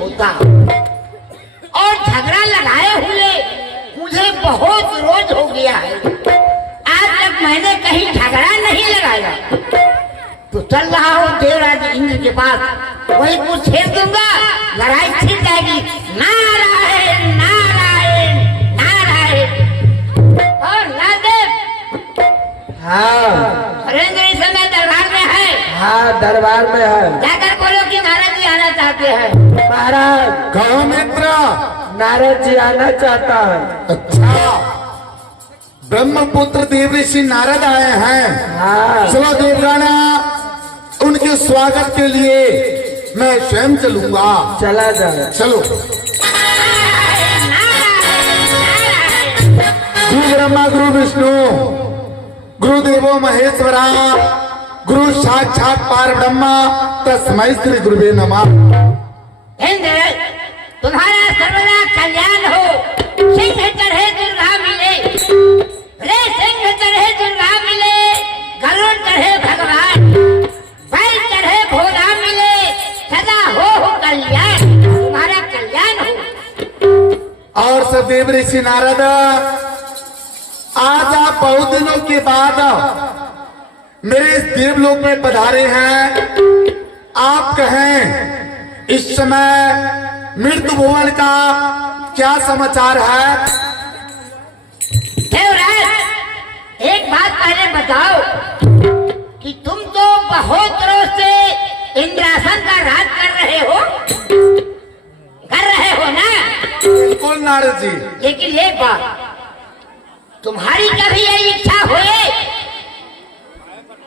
होता और झगड़ा लगाए हुए मुझे बहुत रोज हो गया है। आज तक मैंने कहीं झगड़ा नहीं लगाया। तो चल रहा हूँ देवराज इंद्र के पास, वही कुछ छेड़ दूंगा, लड़ाई छिड़ जाएगी। नारायण नारायण नारायण। और नारदेव, हाँ हरेंद्र इस समय दरबार में है। हाँ दरबार में है। जाकर बोलो कि नारद जी आना चाहते हैं। महाराज कहो मित्र। नारद जी आना चाहता है। अच्छा, ब्रह्मपुत्र देवऋषि नारद आए हैं। हाँ चलो देवराना, उनके स्वागत के लिए मैं स्वयं चलूंगा। चला जाए। चलो। गुरु ब्रह्मा गुरु विष्णु गुरुदेवो महेश्वरा गुरु साक्षात पार ब्रह्मा तस्मै श्री गुरुवे नमः। इंद्र, तुम्हारा सर्वदा कल्याण हो। सिंह चढ़े दुर्गा मिले, रे सिंह चढ़े दुर्गा मिले, गरुड़ चढ़े भगवान, बैल चढ़े भोला मिले, सदा हो कल्याण। तुम्हारा कल्याण हो। और सदैव ऋषि नारद, आज आप बहुत दिनों के बाद मेरे इस देवलोक में पधारे हैं। आप कहें इस समय मृत्यु भुवन का क्या समाचार है? देवराज, एक बात पहले बताओ कि तुम तो बहुत रोज से इंद्रासन का राज कर रहे हो ना? बिल्कुल नारद जी। लेकिन एक बात, तुम्हारी कभी यही इच्छा हुई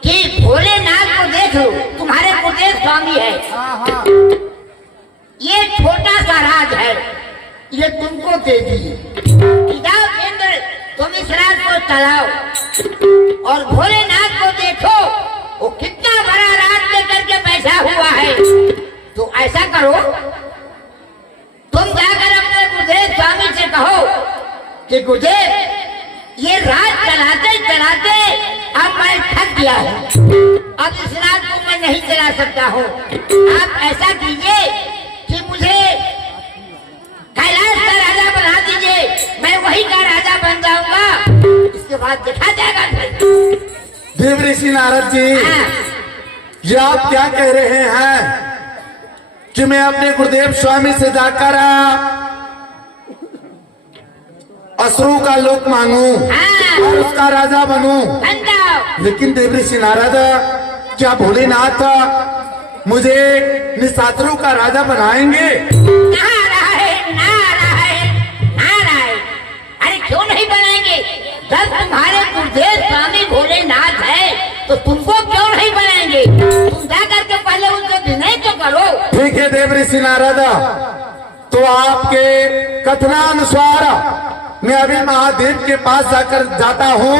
कि भोलेनाथ को देख लो? तुम्हारे कुलदेव स्वामी है। ये छोटा सा राज है, ये तुमको दे दिए। जाओ इंद्र, तुम इस राज को चलाओ और भोलेनाथ को देखो वो कितना बड़ा राज लेकर के बैठा हुआ है। तो ऐसा करो, तुम जाकर अपने गुरुदेव स्वामी से कहो कि गुरुदेव, ये राज चलाते चलाते अब मैं थक गया हूँ, अब इस राज को मैं नहीं चला सकता हूँ। आप ऐसा कीजिए कि मुझे कैलाश का राजा बना दीजिए, मैं वही का राजा बन जाऊंगा। इसके बाद देखा जाएगा फिर। देव ऋषि नारद जी, ये आप क्या कह रहे हैं कि मैं अपने गुरुदेव स्वामी से जाकर असुरों का लोक मांगू और उसका राजा बनूं? लेकिन देव ऋषि नारद, क्या भोलेनाथ मुझे निशाचरों का राजा बनाएंगे? नारायण नारायण नारायण। अरे क्यों नहीं बनाएंगे? जब तुम्हारे गुरुदेव स्वामी भोलेनाथ है तो तुमको क्यों नहीं बनाएंगे? तुम जाकर के पहले उनसे विनय तो करो। ठीक है देव ऋषि नारद, तो आपके कथनानुसार मैं अभी महादेव के पास जाकर जाता हूँ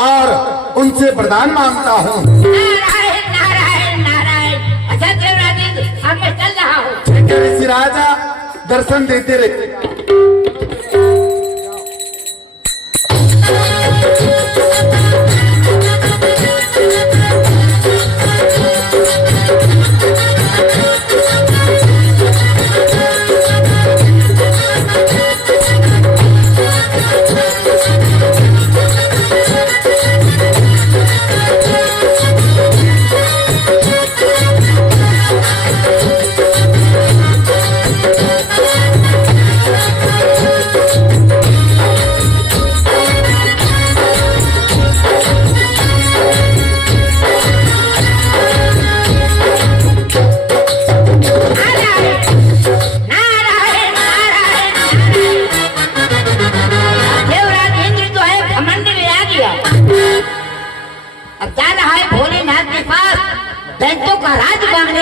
और उनसे वरदान मांगता हूँ। नारायण नारायण नारायण। अच्छा देवराज, अब मैं चल रहा हूँ। ठीक है ऋषि राजा, दर्शन देते रहे।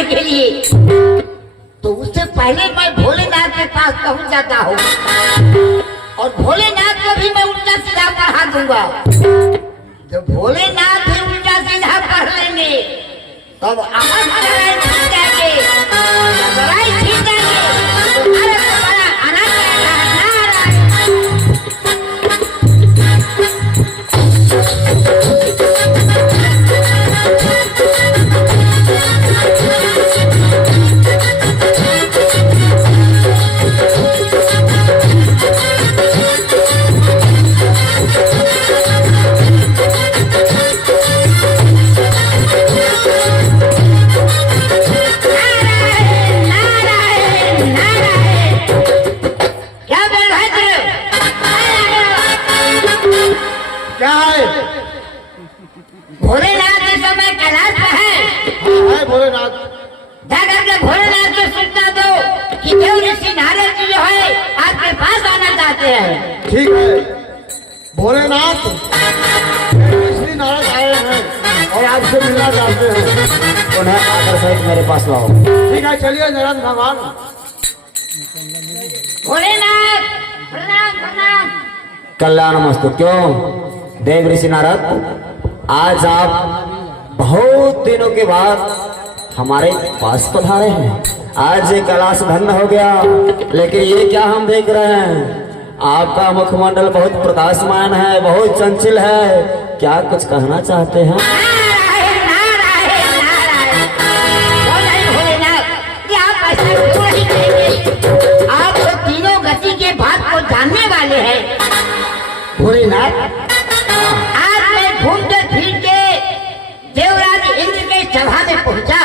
के लिए, तो उससे पहले मैं भोलेनाथ के पास पहुंच जाता हूँ और भोलेनाथ को भी मैं उल्टा सीधा पढ़ा दूंगा। जब भोलेनाथ भी उल्टा सीधा पढ़ लेंगे तब अमर लड़ाई छिड़ जाएंगे, लड़ाई छिड़ जाएंगे तो भारत को बड़ा आनंद आएगा। नारायण जाकर भोलेनाथ को सूचना दो कि देव ऋषि नारद जी जो है आपके पास आना चाहते हैं। ठीक है भोलेनाथ, श्री नारद आए हैं और आपसे मिलना चाहते हैं। उन्हें आकर सहित मेरे पास लाओ। ठीक है चलिए नारद भगवान। भोलेनाथ प्रणाम प्रणाम। कल्याण मस्तु। क्यों देव ऋषि नारद, आज आप बहुत दिनों के बाद हमारे पास पधारे हैं। आज ये कैलाश धन्य हो गया, लेकिन ये क्या हम देख रहे हैं, आपका मुखमंडल बहुत प्रकाशमान है, बहुत चंचल है। क्या कुछ कहना चाहते हैं? नारायण नारायण नारायण। क्यों नहीं भोलेनाथ, ये आप ऐसा क्यों नहीं कहेंगे? आप तो तीनों गति के बात को जानने वाले हैं। भोलेनाथ आज मैं घूमते फिर के देवराज इंद्र के सभा में पहुंचा।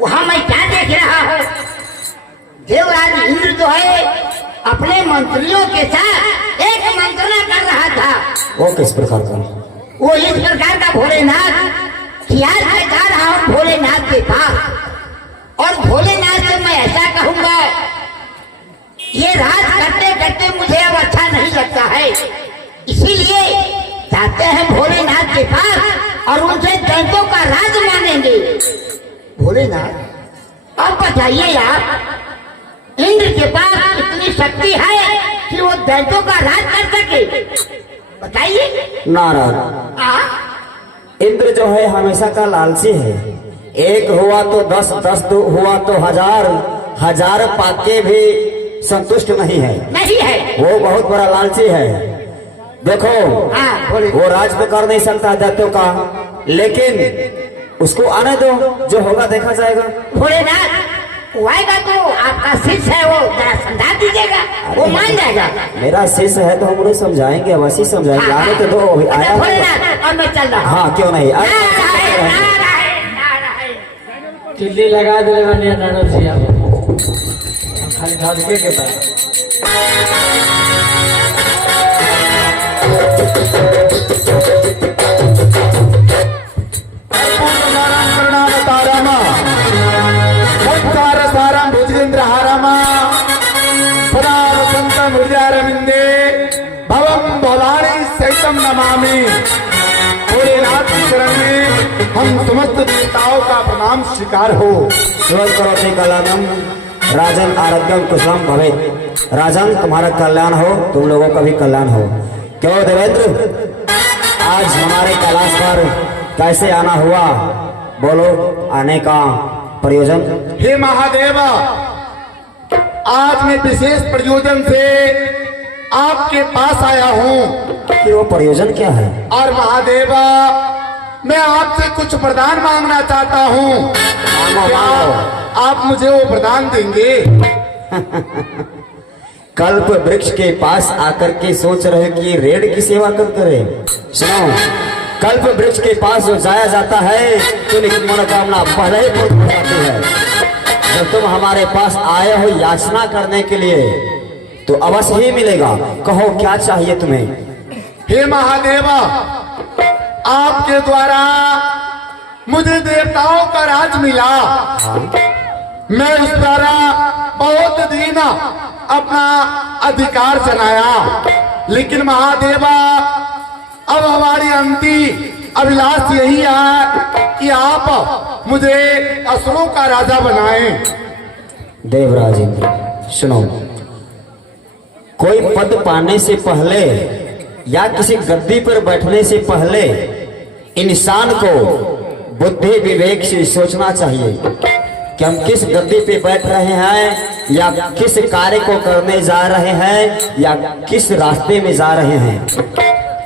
वहां मैं क्या देख रहा हूँ, देवराज इंद्र जो है अपने मंत्रियों के साथ एक मंत्रणा कर रहा था। वो किस प्रकार का? वो इस प्रकार का भोलेनाथ कि आज मैं जा रहा हूँ भोलेनाथ के पास, और भोलेनाथ से मैं ऐसा कहूंगा, ये राज करते करते मुझे अब अच्छा नहीं लगता है, इसीलिए जाते हैं भोलेनाथ के पास और उनसे दैत्यों का राज मानेंगे। भोलेनाथ अब बताइए आप, इंद्र के पास इतनी शक्ति है कि वो दैत्यों का राज कर सके? बताइए। नारद, इंद्र जो है हमेशा का लालची है। एक हुआ तो 10, 10 तो हुआ तो 1000, 1000 पाके भी संतुष्ट नहीं है। नहीं है। वो बहुत बड़ा लालची है। देखो, वो राज तो कर नहीं सकता दैत्यों का, लेकिन उसको आने दो, जो होगा देखा जाएगा। भोलेनाथ वो आएगा तो आपका शिष्य है, वो जरा समझा दीजिएगा, वो मान जाएगा। मेरा शिष्य है तो हम उन्हें समझाएंगे, अवश्य समझाएंगे। आने तो दो, अभी आया है। भोलेनाथ और मैं चल रहा हूँ। हाँ क्यों नहीं, नारायण नारायण नारायण। टिल्ली लगा दिले बनिया नारद जी आप खाली धड़के के बाद सहितम नमामि। भोलेनाथ की शरण में हम समस्त देवताओं का प्रणाम स्वीकार हो। शिवम करोति कल्याणम राजन आरोग्यम कुशलम भवेत्। राजन तुम्हारा कल्याण हो, तुम लोगों का भी कल्याण हो। क्यों देवेंद्र, आज हमारे कैलाश पर कैसे आना हुआ, बोलो आने का प्रयोजन। हे महादेव, आज मैं विशेष प्रयोजन से आपके पास आया हूँ। कि वो प्रयोजन क्या है? और महादेव, मैं आपसे कुछ वरदान मांगना चाहता हूँ। क्या आप मुझे वो वरदान देंगे? कल्प वृक्ष के पास आकर के सोच रहे कि रेड की सेवा कर करे। सुनो, कल्प वृक्ष के पास जो जाया जाता है तो मनोकामना पहले ही पूर्ण हो जाती है। जब तुम हमारे पास आए हो याचना करने के लिए तो अवश्य ही मिलेगा। कहो क्या चाहिए तुम्हें? हे महादेव, आपके द्वारा मुझे देवताओं का राज मिला। मैं उस द्वारा बहुत दिन अपना अधिकार जनाया, लेकिन महादेवा अब हमारी अंतिम अभिलाष यही है कि आप मुझे असुरों का राजा बनाएं। देवराज इंद्र, सुनो, कोई पद पाने से पहले या किसी गद्दी पर बैठने से पहले इंसान को बुद्धि विवेक से सोचना चाहिए कि हम किस गद्दी पे बैठ रहे हैं, या किस कार्य को करने जा रहे हैं, या किस रास्ते में जा रहे हैं।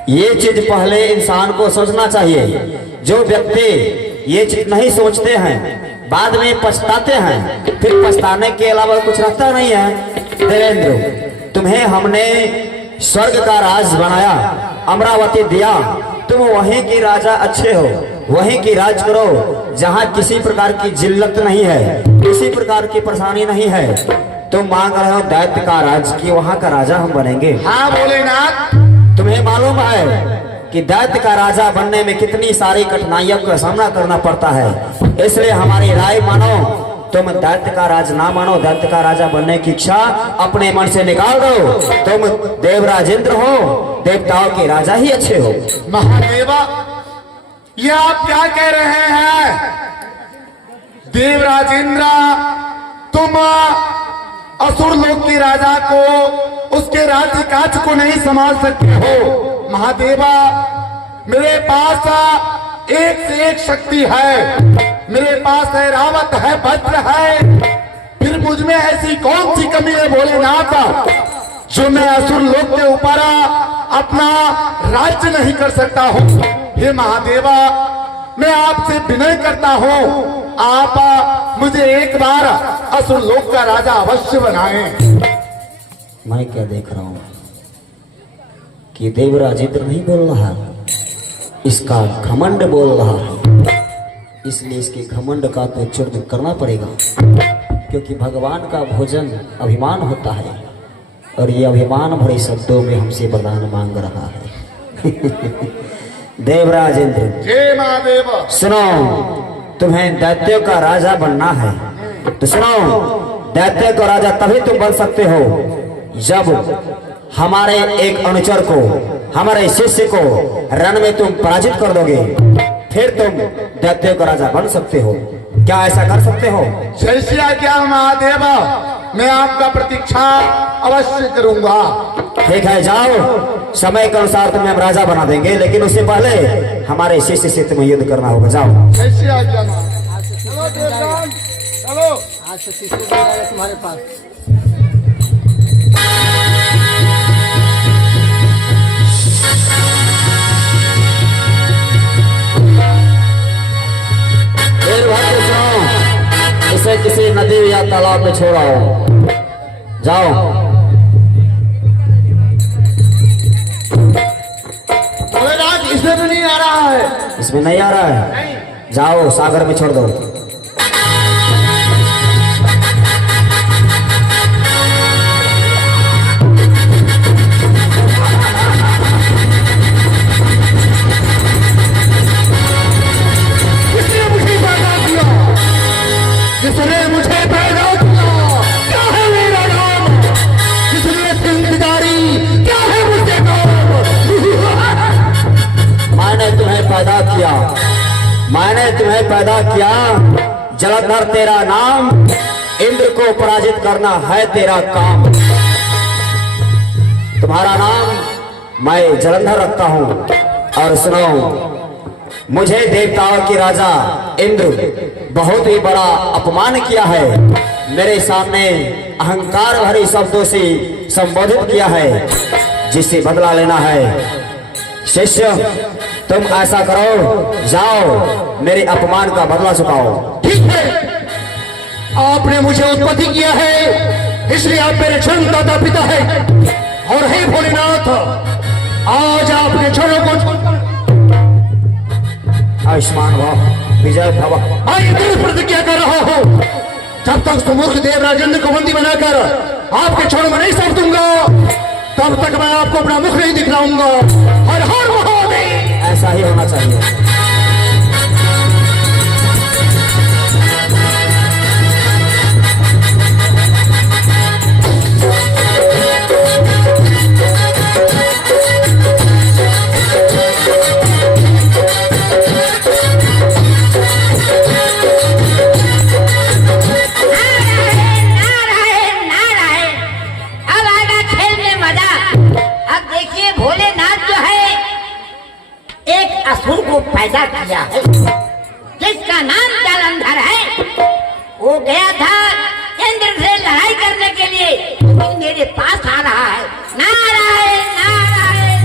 ये चीज पहले इंसान को सोचना चाहिए। जो व्यक्ति ये चीज नहीं सोचते हैं बाद में पछताते हैं, फिर पछताने के अलावा कुछ रहता नहीं है। देवेंद्र, तुम्हें हमने स्वर्ग का राज बनाया, अमरावती दिया, तुम वहीं की राजा अच्छे हो, वहीं की राज करो जहां किसी प्रकार की जिल्लत नहीं है, किसी प्रकार की परेशानी नहीं है। तुम मांग रहे हो दैत्य का राज कि वहां का राजा हम बनेंगे। हाँ भोलेनाथ, तुम्हें मालूम है कि दैत्य का राजा बनने में कितनी सारी कठिनाइयों का सामना करना पड़ता है। इसलिए हमारी राय मानो तुम दैत्य का राज ना मानो, दैत्य का राजा बनने की इच्छा अपने मन से निकाल दो। तुम देवराजेंद्र हो, देवताओं के राजा ही अच्छे हो। महादेवा, ये आप क्या कह रहे हैं? देवराजेंद्र, तुम असुर लोक के राजा को, उसके राज्य काज को नहीं संभाल सकते हो। महादेवा, मेरे पास एक से एक शक्ति है। मेरे पास है रावत है, वज्र है, फिर मुझ में ऐसी कौन सी कमी है भोलेनाथ जो मैं असुर लोक के ऊपर अपना राज्य नहीं कर सकता हूँ? हे महादेवा, मैं आपसे विनय करता हूँ, आप मुझे एक बार असुर लोक का राजा अवश्य बनाएं। मैं क्या देख रहा हूँ कि देवराजेंद्र नहीं बोल रहा, इसका घमंड बोल रहा है। इसलिए इसके घमंड का तो चूर्ण करना पड़ेगा, क्योंकि भगवान का भोजन अभिमान होता है और ये अभिमान भरे शब्दों में हमसे वरदान मांग रहा है। देवराजेंद्र, जय महादेव। सुनो, तुम्हें दैत्यों का राजा बनना है तो सुनो, दैत्य का राजा तभी तुम बन सकते हो जब हमारे एक अनुचर को, हमारे शिष्य को रण में तुम पराजित कर दोगे, फिर तुम दैत्यों का राजा बन सकते हो। क्या ऐसा कर सकते हो? जैसी आज्ञा महादेव, मैं आपका प्रतीक्षा अवश्य करूंगा। ठीक है, जाओ, समय के अनुसार तुम्हें हम राजा बना देंगे, लेकिन उससे पहले हमारे शिष्य से तुम्हें युद्ध करना होगा। जाओ। जैसी आज्ञा। चलो देवराज, चलो। आज से तीसरे दिन आएगा तुम्हारे पास। इसे किसी नदी या तालाब में छोड़ाओ। जाओ। भोलेनाथ, इसमें तो नहीं आ रहा है। इसमें नहीं आ रहा है? जाओ, सागर में छोड़ दो। जिसने मुझे पैदा किया, क्या है मेरा नाम? जिसने जिम्मेदारी, क्या है मुझे काम? मैंने तुम्हें पैदा किया, मैंने तुम्हें पैदा किया। जलंधर तेरा नाम, इंद्र को पराजित करना है तेरा काम। तुम्हारा नाम मैं जलंधर रखता हूं। और सुनो, मुझे देवताओं के राजा इंद्र बहुत ही बड़ा अपमान किया है। मेरे सामने अहंकार भरे शब्दों से संबोधित किया है, जिससे बदला लेना है। शिष्य, तुम ऐसा करो, जाओ, मेरे अपमान का बदला चुकाओ। ठीक है, आपने मुझे उत्पत्ति किया है, इसलिए आप मेरे जन्मदाता पिता है। और हे भोलेनाथ, आज आपने चरणों को आयुष्मान भव, विजय भव। मैं दिल प्रतिज्ञा कर रहा हूँ, जब तक सुमूर्ख देवराजेंद्र को बंदी बनाकर आपके चरणों में नहीं सौंप दूंगा, तब तक मैं आपको अपना मुख नहीं दिखलाऊंगा। हर हर महादेव। ऐसा ही होना चाहिए। असुर को पैदा किया है, जिसका नाम जालंधर है। वो गया था इंद्र से लड़ाई करने के लिए, लेकिन मेरे पास आ रहा है। नारायण नारायण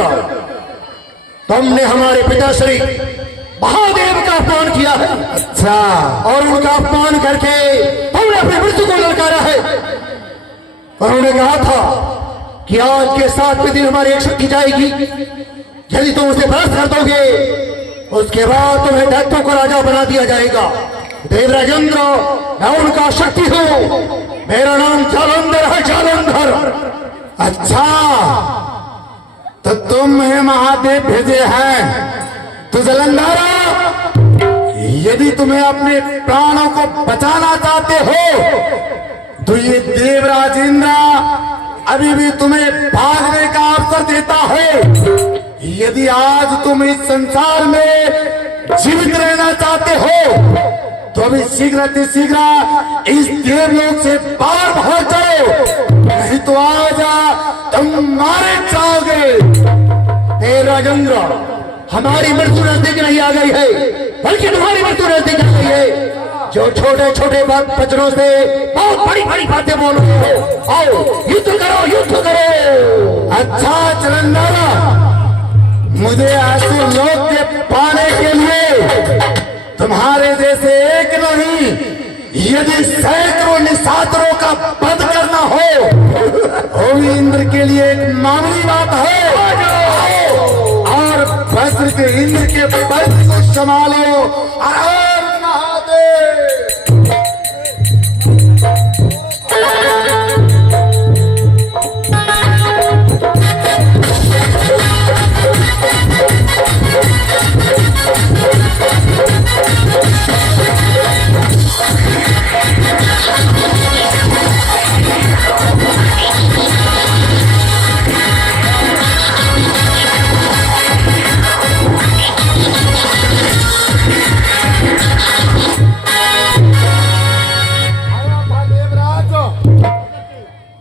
राजेंद्र, तुमने हमारे पिताश्री महादेव का अपमान किया है। अच्छा। और उनका अपमान करके तुमने अपनी मृत्यु को ललकारा है। उन्होंने कहा था कि आज के 7वें दिन हमारी एक शक्ति जाएगी, यदि तुम उसे परास्त कर दोगे उसके बाद तुम्हें दैत्यों को राजा बना दिया जाएगा। देवराजेंद्र, मैं उनका शक्ति हूं, मेरा नाम जालंधर है, जालंधर। अच्छा, तो तुम्हें महादेव भेजे हैं। तो जालंधर, यदि तुम्हें अपने प्राणों को बचाना चाहते हो तो ये देवराजेंद्र अभी भी तुम्हें भागने का अवसर देता है। यदि आज तुम इस संसार में जीवित रहना चाहते हो तो अभी शीघ्र इस देवलोक से बाहर भाग जाओ, नहीं तो आज तुम मारे जाओगे। देवराजेंद्र, हमारी मृत्यु नजदीक नहीं आ गई है, बल्कि तुम्हारी मृत्यु नजदीक आ गई है। जो छोटे छोटे बच्चों से बहुत बड़ी बड़ी बातें बोल रहे हो, आओ युद्ध करो, युद्ध करो। अच्छा जालंधर, मुझे ऐसे लोग के पाने के लिए तुम्हारे जैसे एक नहीं, यदि सैकड़ों निशाचरों का वध करना हो वो भी इंद्र के लिए एक मामूली बात है। और वज्र के इंद्र के वज्र को संभालो। हर महादेव।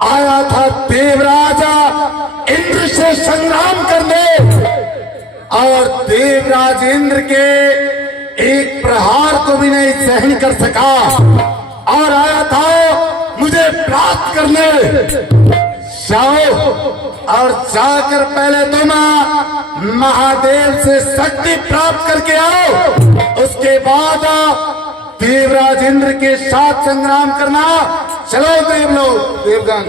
आया था देवराजा इंद्र से संग्राम करने, और देवराज इंद्र के एक प्रहार को भी नहीं सहन कर सका, और आया था मुझे प्राप्त करने। जाओ और जाकर पहले तुम महादेव से शक्ति प्राप्त करके आओ, उसके बाद देवराज इंद्र के साथ संग्राम करना। चलो देवलोक, देवगण।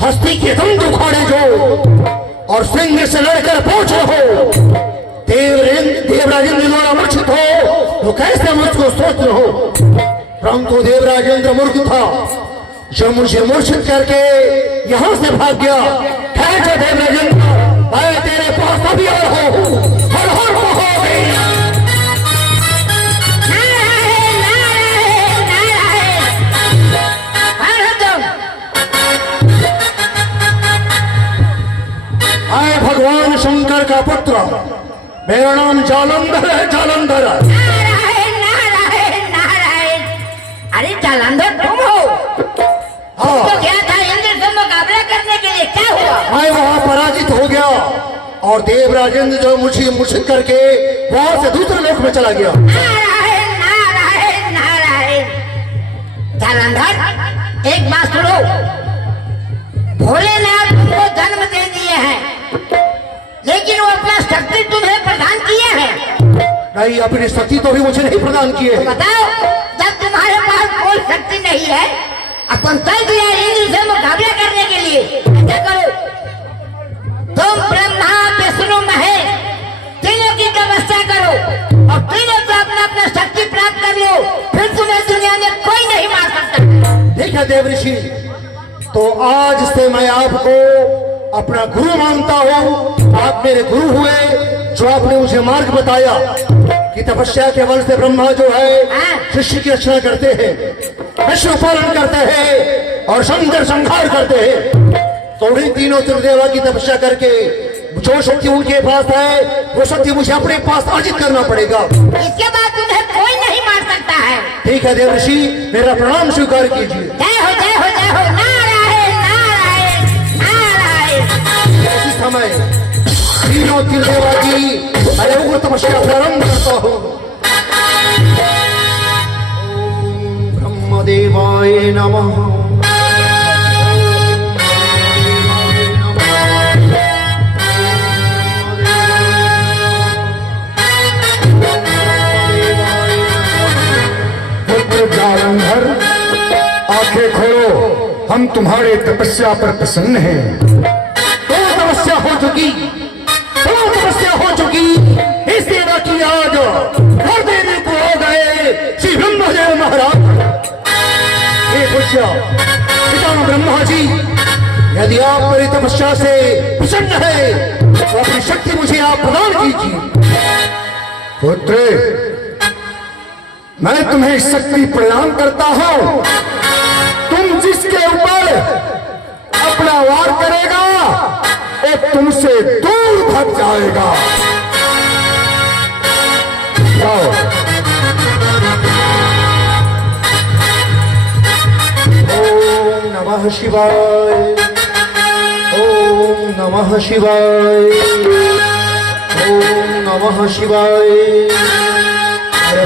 हस्ती के दंड उखाड़े जो और सिंह से लड़कर पहुंचे हो। देवराजेंद्र द्वारा मूर्छित हो तो कैसे मुझको सोच हो, परंतु देवराजेंद्र मूर्ख था जो मुझे मूर्छित करके यहां से भाग गया। ठहर जा देवराजेंद्र, मैं तेरे पास अभी और हूं। हर हर महादेव। आए भगवान शंकर का पुत्र, मेरा नाम जालंधर है, जालंधर। नारायण नारायण नारायण। अरे जालंधर तुम हो? हाँ। तो क्या था इंद्र से मुकाबला करने के लिए, क्या हुआ? मैं वहां पराजित हो गया और देवराजेंद्र जो मुझे मूर्छित करके वहां से दूसरे लोक में चला गया। नारायण नारायण नारायण। जालंधर, एक बात सुनो, भोलेनाथ तुमको जन्म दे दिए हैं, लेकिन वो अपना शक्ति तुम्हें प्रदान किया है? नहीं, अपनी शक्ति तो भी मुझे नहीं प्रदान किए। तो बताओ, जब तुम्हारे पास कोई शक्ति नहीं है, अपन चल दिया इंद्र से मुकाबला करने के लिए, ऐसा करो, तुम ब्रह्मा विष्णु महेश तीनों की तपस्या करो और तीनों से अपना अपना शक्ति प्राप्त कर लो, फिर तुम्हें दुनिया में कोई नहीं मार सकता। ठीक है देव ऋषि, तो आज से मैं आपको अपना गुरु मानता हूँ। आप मेरे गुरु हुए, जो आपने मुझे मार्ग बताया कि तपस्या के बल से ब्रह्मा जो है शिष्य की रचना करते हैं, विश्व पालन करते हैं और शंकर संहार करते हैं। तो उन्हीं तीनों त्रिदेवा की तपस्या करके जो शक्ति उनके पास है वो शक्ति मुझे अपने पास अर्जित करना पड़ेगा। इसके बाद तुम्हें कोई नहीं मार सकता है। ठीक है देव ऋषि, मेरा प्रणाम स्वीकार कीजिए। जय हो जय हो जय हो। तीनों त्रिदेवा की मैं उग्र तपस्या प्रारंभ करता हूँ। ओम ब्रह्मदेवाय नमः। जालंधर, आंखें खोलो, हम तुम्हारे तपस्या पर प्रसन्न हैं। तो तपस्या हो चुकी, तो तपस्या हो चुकी। इस सेवा की आज हर देवी को हो गए श्री ब्रह्मदेव महाराज। हे पूज्य पिता ब्रह्मा जी, यदि आप मेरी तपस्या से प्रसन्न है तो अपनी शक्ति मुझे आप प्रदान कीजिए। पुत्र, मैं तुम्हें शक्ति प्रदान करता हूं। तुम जिसके ऊपर अपना वार करेगा वो तुमसे दूर भाग जाएगा। जाओ। ओम नमः शिवाय, ओम नमः शिवाय, ओम नमः शिवाय।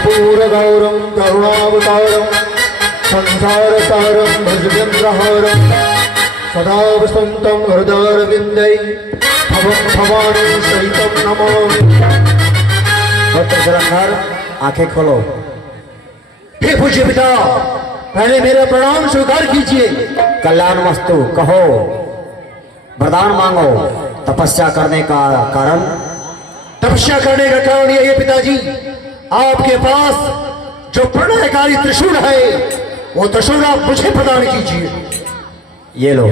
पूरगौरम करुणावतारम संसारसारम भुजगेन्द्रहारम सदा वसंतम हृदयरविंदै भवं भवानी सहितं नमामि। पुत्र जालंधर, आंखें खोलो। हे पूज्य पिता, पहले मेरा प्रणाम स्वीकार कीजिए। कल्याणमस्तु, कहो, वरदान मांगो। तपस्या करने का कारण? तपस्या करने का कारण यह है पिताजी, आपके पास जो प्रणयकारी त्रिशूल है वो त्रिशूल आप मुझे प्रदान कीजिए। ये लो।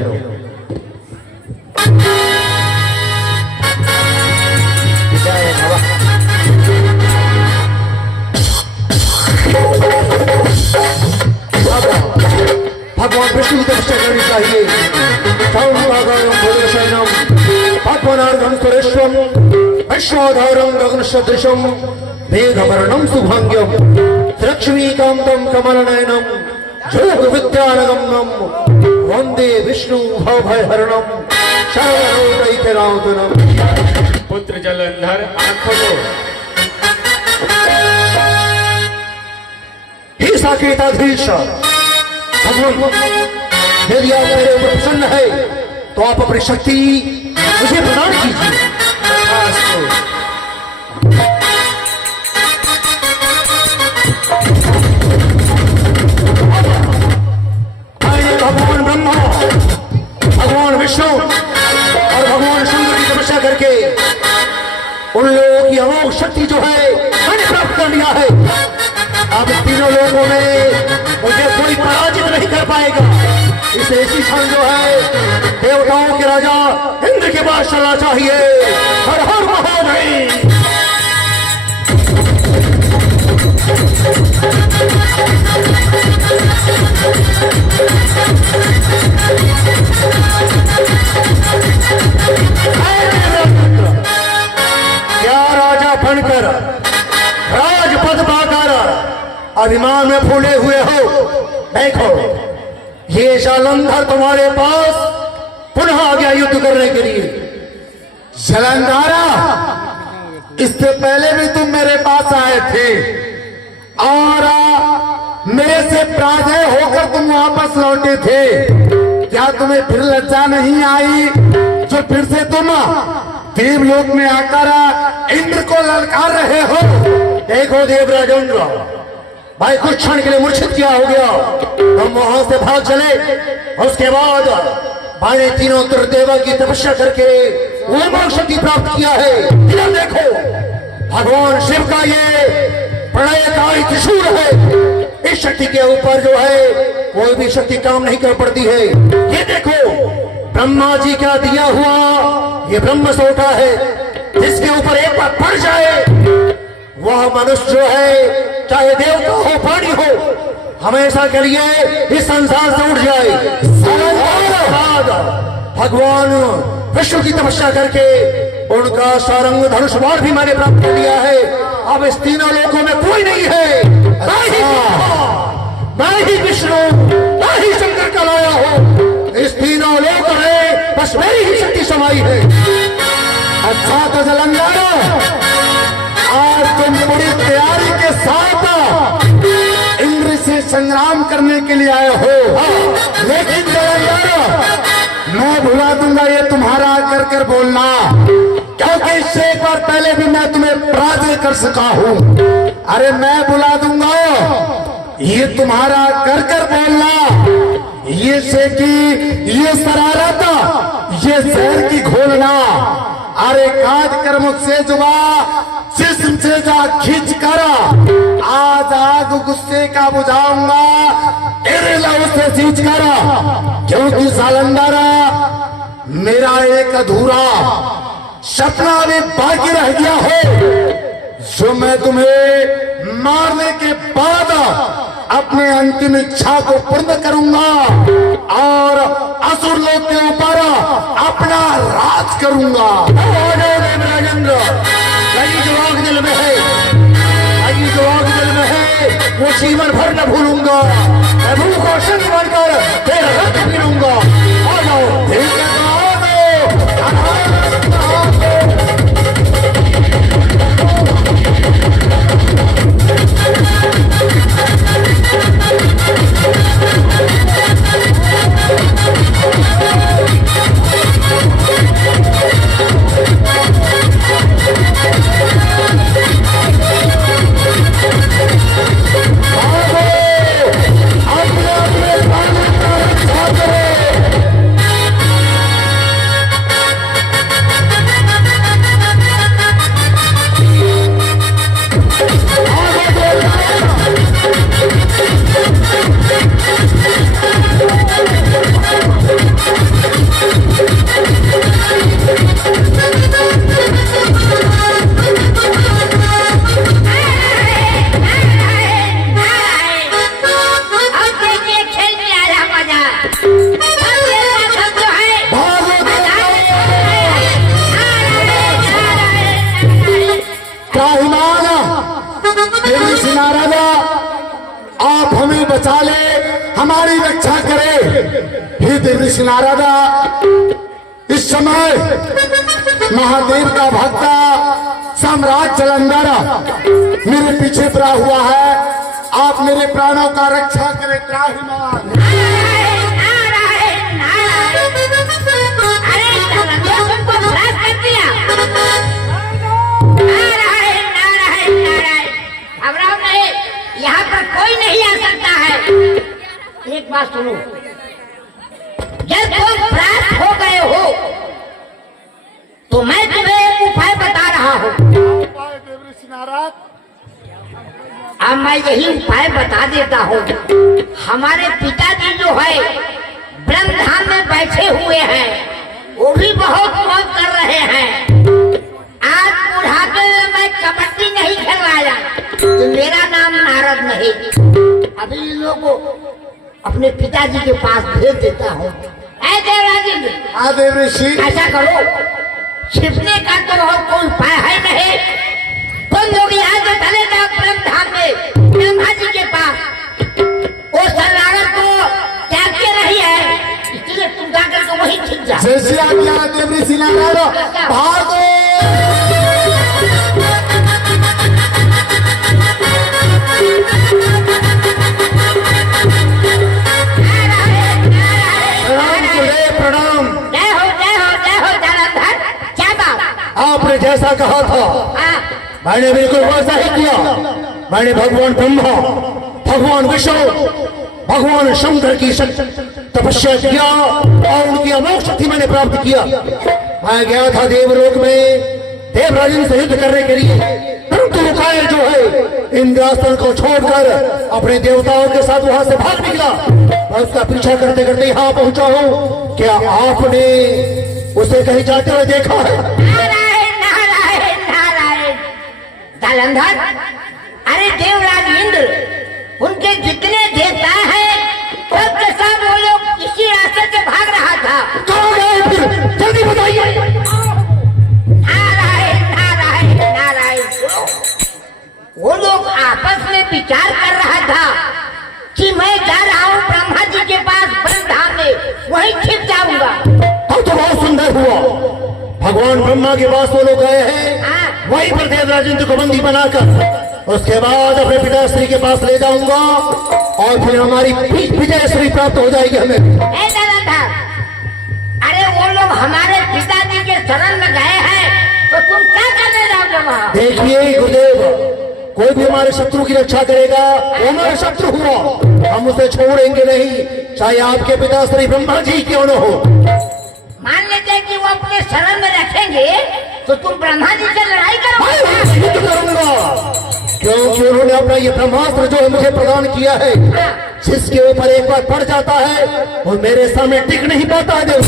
भगवान विष्णु की तपस्या करनी चाहिए। भगवानार्घम सुरेश्वम विश्वाधारम गगन सदृशम मेघवर्णम शुभांग्यम लक्ष्मीकांतम कमलनयनम जोग विद्यानगम्यम वंदे विष्णु भवभयहरणम शरणम। पुत्र जालंधर, आंखों को। हे साकेताधीश भगवान, यदि आप मेरे ऊपर प्रसन्न है तो आप अपनी शक्ति मुझे प्रदान कीजिए। भगवान ब्रह्मा, भगवान विष्णु और भगवान शंकर की तपस्या करके उन लोगों की अमोघ शक्ति जो है मैंने प्राप्त कर लिया है। अब तीनों लोगों में मुझे कोई पराजित नहीं कर पाएगा। इसे ऐसी क्षण जो है देवताओं के राजा इंद्र के पास चलना चाहिए। हर हर महादेव। क्या राजा बनकर राजपद पाकर अभिमान में फूले हुए हो? देखो, ये जालंधर तुम्हारे पास पुनः आ गया युद्ध करने के लिए। जालंधरा, इससे पहले भी तुम मेरे पास आए थे और मेरे से पराजय होकर तुम वापस लौटे थे। क्या तुम्हें फिर लज्जा नहीं आई जो फिर से तुम देवलोक में आकर इंद्र को ललकार रहे हो? देखो देवराज इंद्र, भाई कुछ क्षण के लिए मूर्छित क्या हो गया, हम वहां से भाग चले। उसके बाद भाई ने तीनों त्रिदेवा की तपस्या करके वो शक्ति प्राप्त किया है। इधर देखो, भगवान शिव का ये प्रणयकारी त्रिशूल है। इस शक्ति के ऊपर जो है कोई भी शक्ति काम नहीं कर पड़ती है। ये देखो, ब्रह्मा जी का दिया हुआ ये ब्रह्म सोटा है, जिसके ऊपर एक बार पड़ जाए वह मनुष्य जो है, चाहे देवता हो प्राणी हो, हमेशा के लिए इस संसार से उठ जाए। भगवान विष्णु की तपस्या करके उनका सारंग धनुष बाण भी मैंने प्राप्त कर लिया है। अब इस तीनों लोकों में कोई नहीं है, मैं ही विष्णु, मैं ही शंकर का लाया हूं। इस तीनों लोक में बस मेरी ही शक्ति समाई है। अच्छा तो जलंधर, आज तुम पूरी तैयारी के साथ इंद्र से संग्राम करने के लिए आए हो, लेकिन जलंधर मैं भुला दूंगा ये तुम्हारा कर कर बोलना, क्योंकि इससे एक बार पहले भी मैं तुम्हें पराजय कर सका हूं। अरे मैं बुला दूंगा ये तुम्हारा कर कर बोलना, ये से कि ये शरारत, ये जहर की घोलना। अरे काज कर मुझसे जुबा, जिस्म से जा खींच कर आज आग गुस्से का बुझाऊंगा तेरे लहू से सींच कर, क्योंकि जालंधर मेरा एक अधूरा सपना भी बाकी रह गया है, जो मैं तुम्हें मारने के बाद अपने अंतिम इच्छा को पूर्ण करूंगा और असुर लोक के ऊपर अपना राज करूंगा। राजेंद्र, लगी जो आग दिल में है, लगी जो आग दिल में है, वो जीवन भर न भूलूंगा। मैं भूख और शनि बनकर तेरा रक्त पीलूंगा। आ जाओ, ठीक है तो आओ। बचा ले, हमारी रक्षा करे। हे देव ऋषि नारदा, इस समय महादेव का भक्त सम्राट जलंधर मेरे पीछे पड़ा हुआ है, आप मेरे प्राणों का रक्षा करें। त्राहिमाम। यहाँ पर कोई नहीं आ सकता है। एक बात सुनो, जब तुम प्राप्त हो गए हो तो मैं तुम्हें एक उपाय बता रहा हूँ। अब मैं यही उपाय बता देता हूँ। हमारे पिताजी जो है ब्रह्मधाम में बैठे हुए हैं, वो भी बहुत मौज कर रहे हैं। आज बुढ़ापे में मैं कबड्डी नहीं खेलवाया तो मेरा नाम नारद नहीं। अभी इन लोगों को अपने पिताजी के पास भेज देता हूँ। देव ऋषि, ऐसा करो, छिपने का तो और कोई उपाय है नहीं। तुम लोग यहाँ से चले जाओ ब्रह्मधाम में ब्रह्मा जी के पास। वो शरारत को त्याग के रही है, इसलिए तुम जाकर तो वही छिप जाओ। जैसे आज्ञा देव ऋषि नारद, भागो। प्रणाम। जय हो जय हो जय हो जलंधर। क्या बात? आपने जैसा कहा था मैंने बिल्कुल वैसा ही किया। मैंने भगवान ब्रह्मा, भगवान विष्णु, भगवान शंकर की तपस्या किया और उनकी अमोघ शक्ति मैंने प्राप्त किया। मैं गया था देवलोक में देवराजन से युद्ध करने के लिए, परंतु रुकाए जो है इंद्रासन को छोड़कर अपने देवताओं के साथ वहां से भाग निकला। मैं उसका पीछा करते करते यहाँ पहुंचा हूँ। क्या आपने उसे कहीं जाते हुए देखा है? नारायण नारायण नारायण। जलंधर, अरे देवराज इंद्र, उनके जितने देवता हैं सब के सब वो लोग इसी रास्ते से भाग रहा था। कहाँ गए फिर? जल्दी बताइए। नारायण नारायण नारायण। वो लोग आपस में विचार कर रहा था कि मैं जा रहा हूँ ब्रह्मा जी के पास ब्रह्मधाम में, वहीं छिप जाऊंगा। तो बहुत सुंदर हुआ। भगवान ब्रह्मा के पास वो लोग गए हैं, हाँ। वहीं पर देवराज इंद्र को बंदी बनाकर उसके बाद अपने पिताश्री के पास ले जाऊंगा और फिर हमारी विजयश्री प्राप्त हो जाएगी हमें। ए जलंधर, अरे वो लोग हमारे पिताजी के शरण में गए हैं, तो तुम क्या करने जाओगे वहाँ? देखिए गुरुदेव, कोई भी हमारे शत्रु की रक्षा करेगा वो हमारा शत्रु हुआ, हम उसे छोड़ेंगे नहीं, चाहे आपके पिता श्री ब्रह्मा जी क्यों न हो। मान लेते हैं कि वो अपने शरण में रखेंगे, तो तुम ब्रह्मा जी से लड़ाई मैं करोगे? युद्ध करूंगा, क्योंकि उन्होंने अपना ये ब्रह्मास्त्र जो है मुझे प्रदान किया है, जिसके ऊपर एक बार पड़ जाता है वो मेरे सामने टिक नहीं पाता है देव।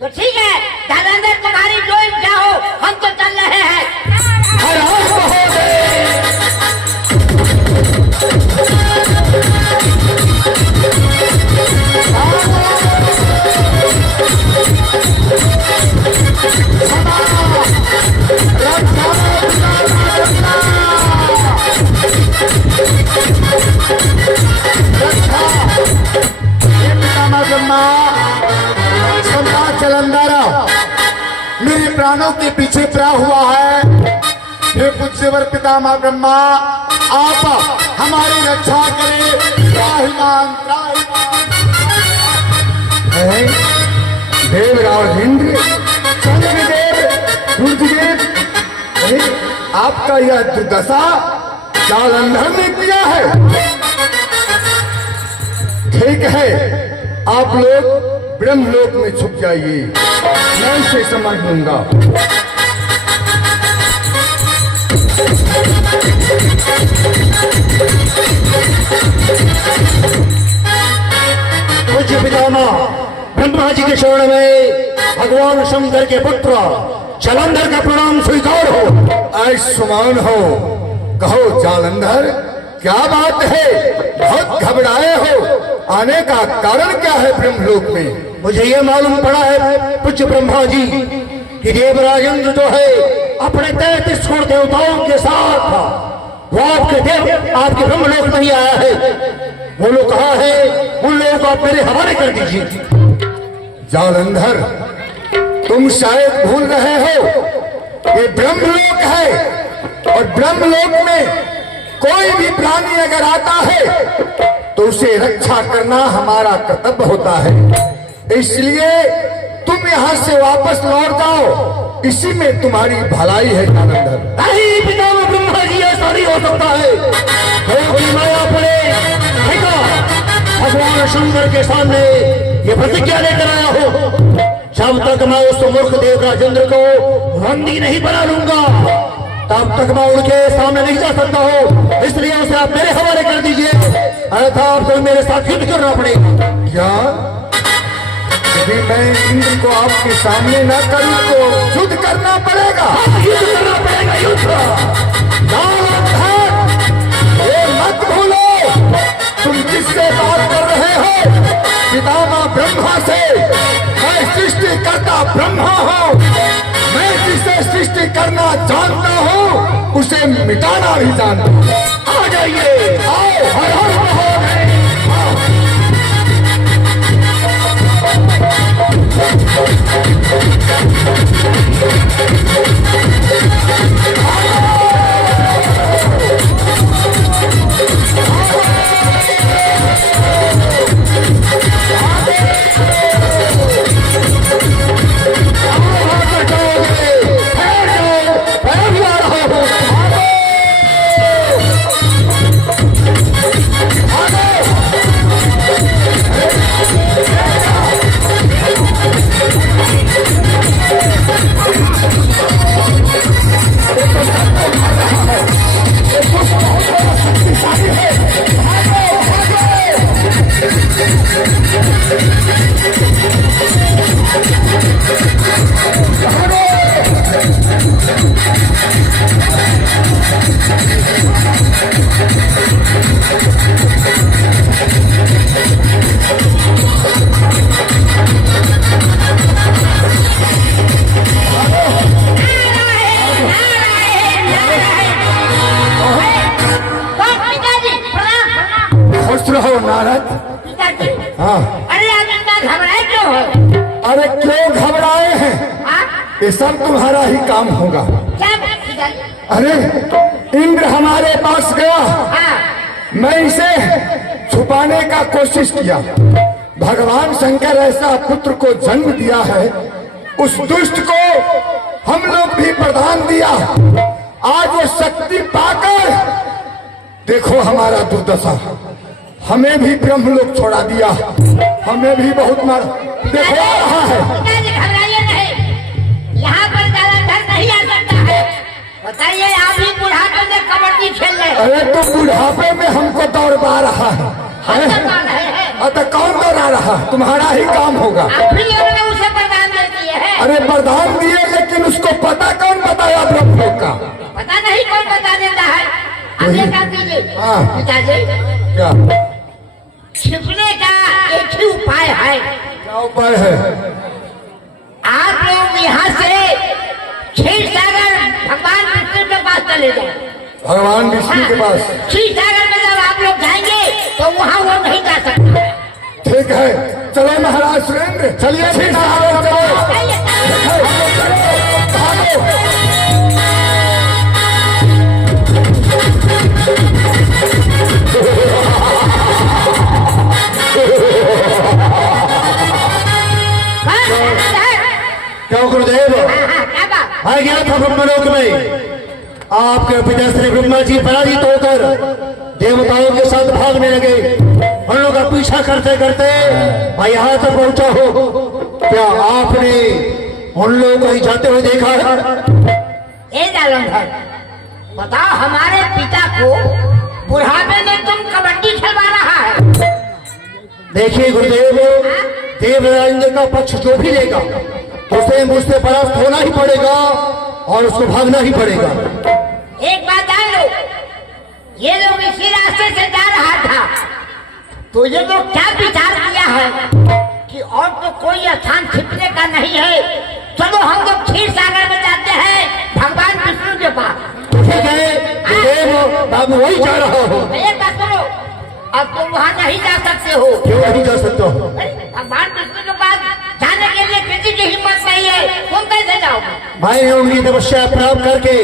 तो ठीक है जलंधर, तुम्हारी जो इच्छा हो, हम तो चल रहे हैं। हर हर महादेव। जलंधर मेरे प्राणों के पीछे पड़ा हुआ है, हे पूज्यवर पितामह ब्रह्मा, आप हमारी रक्षा करें। त्राहिमाम त्राहिमाम। देवराज इंद्र, चंद्रदेव, सूर्यदेव, आपका यह दुर्दशा जालंधर ने किया है। ठीक है, आप लोग ब्रह्मलोक में छुप जाइए, मैं इसे समझ लूंगा। पूज्य पितामह ब्रह्मा जी के शरण में भगवान शंकर के पुत्र जालंधर का प्रणाम स्वीकार हो। आयुष्मान हो। कहो जालंधर, क्या बात है, बहुत घबराए हो, आने का कारण क्या है ब्रह्मलोक में? मुझे ये मालूम पड़ा है पूज्य ब्रह्मा जी कि देवराज इंद्र जो है अपने 33 करोड़ देवताओं के साथ वो आपके ब्रह्मलोक में ही आया है। वो लोग कहाँ है, उन लोगों को आप मेरे हवाले कर दीजिए। जालंधर, तुम शायद भूल रहे हो, ये ब्रह्मलोक है और ब्रह्मलोक में कोई भी प्राणी अगर आता है तो उसे रक्षा करना हमारा कर्तव्य होता है। इसलिए तुम यहाँ से वापस लौट जाओ, इसी में तुम्हारी भलाई है जालंधर। नहीं पितामह ब्रह्मा जी, ऐसा नहीं हो सकता है, क्योंकि मैं अपने पिता भगवान शंकर के सामने ये प्रतिज्ञा लेकर आया हूँ, जब तक मैं उस मूर्ख देवराज इंद्र को बंदी नहीं बना लूंगा तब तक मैं उनके सामने नहीं जा सकता हूँ। इसलिए उसे आप मेरे हवाले कर दीजिए, अन्यथा आपको मेरे साथ युद्ध करना पड़ेगा। क्या यदि मैं इंद्र को आपके सामने न करूं तो युद्ध करना पड़ेगा? युद्ध करना पड़ेगा, युद्ध। ये मत भूलो, तुम किससे बात कर रहे हो? पितामह ब्रह्मा से। मैं सृष्टि करता ब्रह्मा हूँ, मैं जिसे सृष्टि करना जानता हूँ उसे मिटाना भी जानता हूँ। आ जाइए, आओ, हर हर महादेव। नारद। हाँ। अरे आप इतना घबराए क्यों हो? अरे क्यों घबराए हैं? ये सब तुम्हारा ही काम होगा। क्या पिताजी? अरे इंद्र हमारे पास गया, हाँ, मैं इसे छुपाने का कोशिश किया। भगवान शंकर ऐसा पुत्र को जन्म दिया है, उस दुष्ट को हम लोग भी प्रदान दिया। आज वो शक्ति पाकर देखो हमारा दुर्दशा, हमें भी ब्रह्मलोक छोड़ा दिया, हमें भी बहुत मार। देखो आ रहा है। पिताजी घबराइए नहीं, यहाँ पर जालंधर नहीं आ सकता है। बताइए, आप ही बुढ़ापे में कबड्डी खेल रहे हैं। अरे तो बुढ़ापे में हमको दौड़वा रहा है, हम तो मान रहे हैं। तो कौन दौड़ा रहा? तुम्हारा ही काम होगा। आप ही लोगों ने उसे वरदान दे दिए हैं। अरे वरदान दिए, लेकिन उसको पता कौन बताया ब्रह्मलोक का? पता नहीं कौन बता देता है। अब ये काम कीजिए हाँ। पिताजी, क्या छिपने का एक ही उपाय है। क्या उपाय है? आप लोग यहाँ से क्षीर सागर भगवान विष्णु के पास चले जाए। भगवान विष्णु के पास? क्षीर सागर में जब आप लोग जाएंगे तो वहाँ वो नहीं जा सकता। ठीक है, चलो महाराज सुरेंद्र, चलिए क्षीर सागर चलो। क्यों गुरुदेव? क्या बात? आ गया था ब्रह्मलोक में, आपके पिता श्री ब्रह्मा जी पराजित होकर देवताओं के साथ भागने लगे। उन लोगों का पीछा करते करते भाई यहाँ तक पहुंचा हो। क्या आपने उन लोगों को ही जाते हुए देखा है? ए जालंधर, बताओ, हमारे पिता को बुढ़ापे में तुम कबड्डी खिलवा रहा है। देखिए गुरुदेव, देवराजेंद्र का पक्ष जो भी लेगा उसे मुझसे परास्त होना ही पड़ेगा और उसको भागना ही पड़ेगा। एक बात जान लो, ये लोग इसी रास्ते से जा रहा था, तो ये लोग क्या विचार किया है कि और तो कोई स्थान छिपने का नहीं है, चलो हम लोग क्षीर सागर में जाते हैं भगवान विष्णु के पास। ठीक है गुरुदेव, बाबू वही जा रहा हो। एक बात सुनो, अब तुम वहाँ नहीं जा सकते हो। क्यों नहीं जा सकता हो? भगवान विष्णु के पास जाने के लिए किसी की हिम्मत नहीं है, तुम कैसे जाओगे? भाई ने उनकी तपस्या प्राप्त करके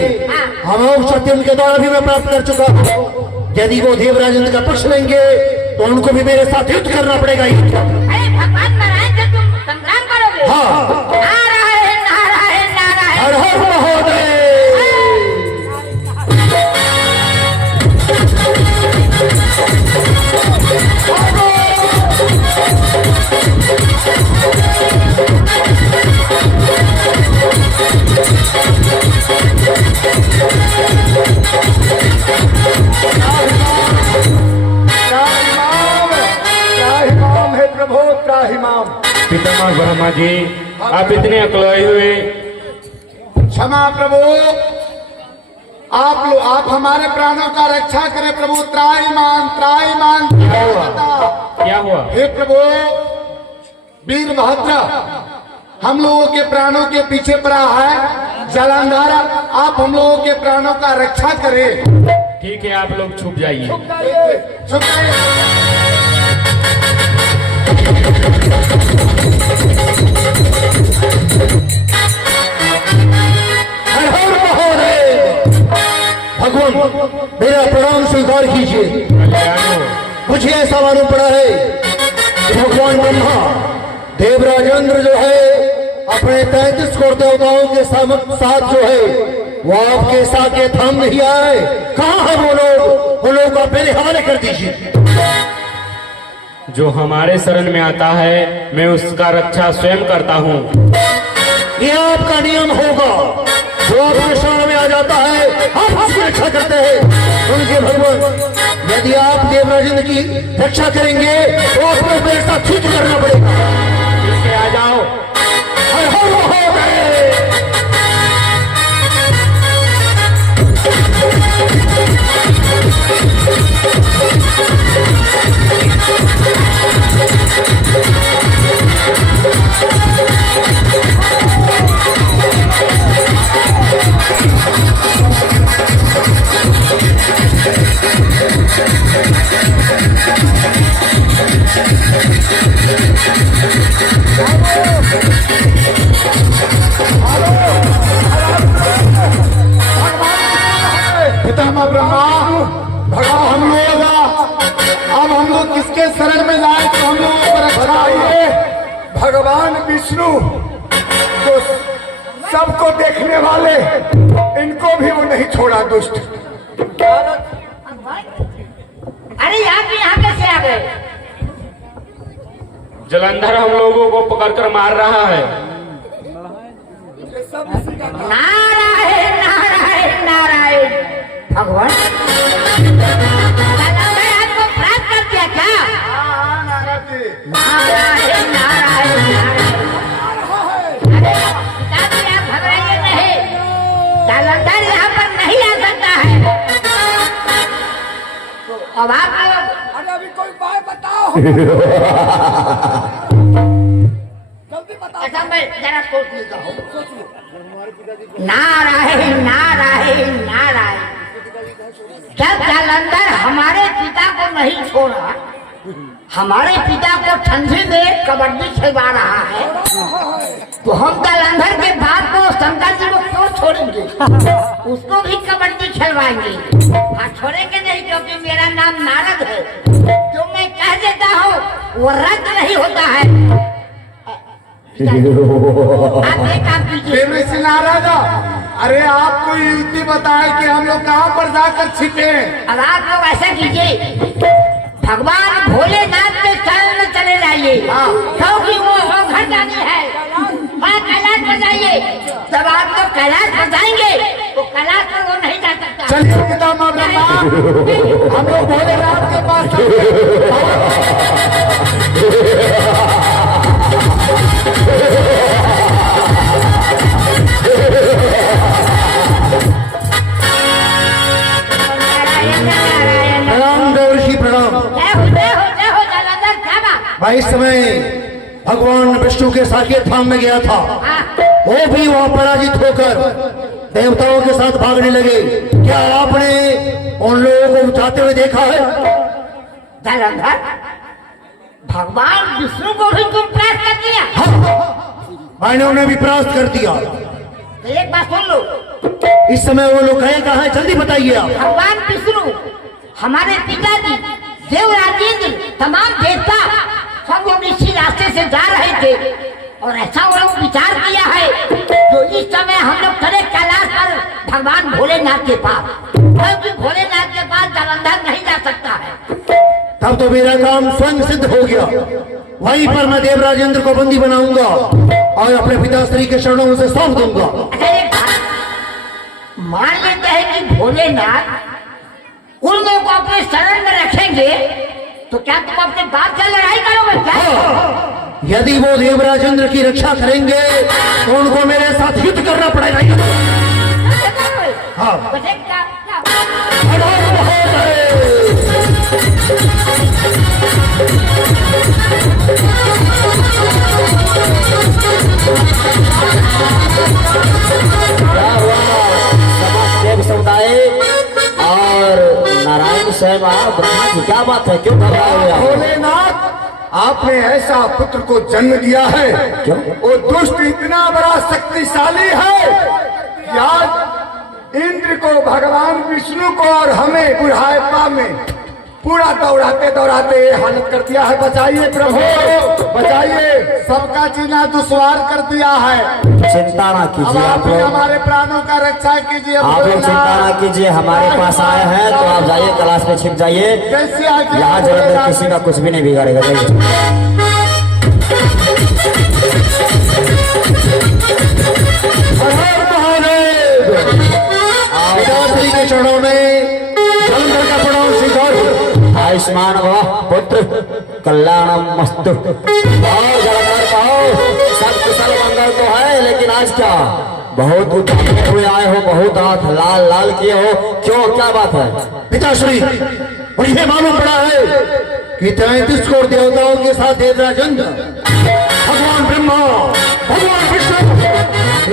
अमोघ शक्ति उनके द्वारा भी मैं प्राप्त कर चुका हूँ। यदि वो देवराजेंद्र का पक्ष लेंगे तो उनको भी मेरे साथ युद्ध करना पड़ेगा। अरे भगवान नारायण से तुम संग्राम करोगे? हाँ। नारायण नारायण नारायण। हर हर महोदय। पितामह ब्रह्मा जी, आप इतने अकलौए हुए। क्षमा प्रभु, आप हमारे प्राणों का रक्षा करें प्रभु। त्राहिमाम त्राहिमाम। क्या हुआ? हे प्रभु वीरभद्र, हम लोगों के प्राणों के पीछे पड़ा है जालंधर, आप हम लोगों के प्राणों का रक्षा करें। ठीक है, आप लोग छुप जाइए। छुप जाइए। हर हर महादेव। भगवान मेरा प्रणाम स्वीकार कीजिए। कल्याण हो। मुझे ऐसा मालूम पड़ा है कि भगवान ब्रह्मा देवराजेंद्र जो है अपने 33 करोड़ देवताओं के साथ जो है वो आपके साथ ये थाम नहीं आए। कहाँ है वो लोग? वो लोग आप मेरे हवाले कर दीजिए। जो हमारे शरण में आता है मैं उसका रक्षा स्वयं करता हूँ। ये आपका नियम होगा। जो आपके शरण में आ जाता है आप उसकी रक्षा करते हैं। उनके भगवान, यदि आप देवराजेंद्र की रक्षा करेंगे तो आपको मेरे साथ युद्ध करना पड़ेगा। ठीक है, आ जाओ। हर हर महादेव। हाँ के शरण में जाए तो हम लोगों को रक्षा आइए। भगवान विष्णु तो सबको देखने वाले, इनको भी वो नहीं छोड़ा दुष्ट। अरे यहाँ कैसे आ गए? जलंधर हम लोगों को पकड़कर मार रहा है। नारायण नारायण नारायण। भगवान आपको प्राप्त कर दिया क्या? नारायण नारायण नारायण। पिताजी आप घबराइए नहीं, जालंधर यहाँ पर नहीं आ सकता है। तो अब आप अरे अभी कोई बात बताओ, जल्दी बताओ। अच्छा मैं जरा सोच लेता हूँ। नारायण नारायण नारायण। जब जालंधर हमारे पिता को नहीं छोड़ा, हमारे पिता को ठंडी में कबड्डी खिलवा रहा है, तो हम जालंधर के बाप को शंकर जी को क्यों छोड़ेंगे? उसको भी कबड्डी खिलवाएंगे। हाँ छोड़ेंगे नहीं, क्योंकि मेरा नाम नारद है। जो मैं कह देता हूँ वो रद्द नहीं होता है। आप एक काम कीजिए। नाराज, अरे आपको युक्ति बताए कि हम लोग कहाँ पर जाकर छिपे। अब आप लोग ऐसा कीजिए, भगवान भोलेनाथ के शरण में चले जाइए, क्योंकि वो घर जानी है। वहाँ कैलाश बजाइए। जब आप लोग कैलाश बजाएंगे तो कैलाश पर वो नहीं जा सकता। चलिए पिता माँ ब्रह्मा, हम लोग भोलेनाथ के पास प्रणाम देवर्षि प्रणाम। जय हो जालंधर। क्या बात? भाई इस समय भगवान विष्णु के साकेत धाम में गया था, वो भी वहां पराजित होकर देवताओं के साथ भागने लगे। क्या आपने उन लोगों को जाते हुए देखा है? जालंधर, भगवान विष्णु को भी तुम प्राप्त कर दिया? मैंने उन्हें भी परास्त कर दिया। तो एक बात सुन लो, इस समय वो लोग गए कहाँ है, जल्दी बताइए आप। भगवान विष्णु, हमारे पिताजी देवराजेंद्र, तमाम देवता सब लोग इसी रास्ते से जा रहे थे, और ऐसा वो लोग विचार किया है जो इस समय हम लोग चले कैलाश पर भगवान भोलेनाथ के पास, क्योंकि भोलेनाथ के पास जालंधर नहीं जा सकता है। तब तो मेरा काम स्वयं सिद्ध हो गया। वहीं पर मैं देवराजेंद्र को बंदी बनाऊंगा और अपने पिताश्री के चरणों में से सौंप दूंगा। अच्छा एक बात, मान लेते हैं कि भोलेनाथ उन लोगों को अपने शरण में रखेंगे, तो क्या तुम अपने बाप से लड़ाई करोगे क्या? यदि वो देवराजेंद्र की रक्षा करेंगे तो उनको मेरे साथ युद्ध करना पड़ेगा। हाँ। बस एक काम- क्या हुआ समस्त देव समुदाय और नारायण स्वयं ब्रह्मा जी, क्या बात है, क्यों घबराए हुए आप? भोलेनाथ, आपने ऐसा पुत्र को जन्म दिया है, क्यों? वो दुष्ट इतना बड़ा शक्तिशाली है कि आज इंद्र को, भगवान विष्णु को और हमें बुढ़ापा में पूरा दौड़ाते दौड़ाते ये हालत कर दिया है। बचाइए प्रभु, बचाइए, सबका जीना दुश्वार कर दिया है। चिंता ना अब कीजिए आप आप भी लोग, हमारे प्राणों का रक्षा कीजिए। आप लोग चिंता ना कीजिए, हमारे पास आए हैं तो आप जाइए, कैलाश में छिप जाइए। कैसे आगे यहाँ जलंधर किसी का कुछ भी नहीं बिगाड़ेगा। जाइए। पिताश्री के चरणों में जलंधर का प्रणाम स्वीकार हो। आयुष्मान भव पुत्र कल्याणम मस्तु। और जलंधर कहो, सब कुशल मंगल तो है, लेकिन आज क्या बहुत उतावले हुए आए हो, बहुत हाथ लाल लाल किए हो, क्यों, क्या बात है? पिताश्री, मुझे मालूम पड़ा है कि 33 करोड़ देवताओं के साथ देवराजेंद्र, भगवान ब्रह्मा, भगवान विष्णु,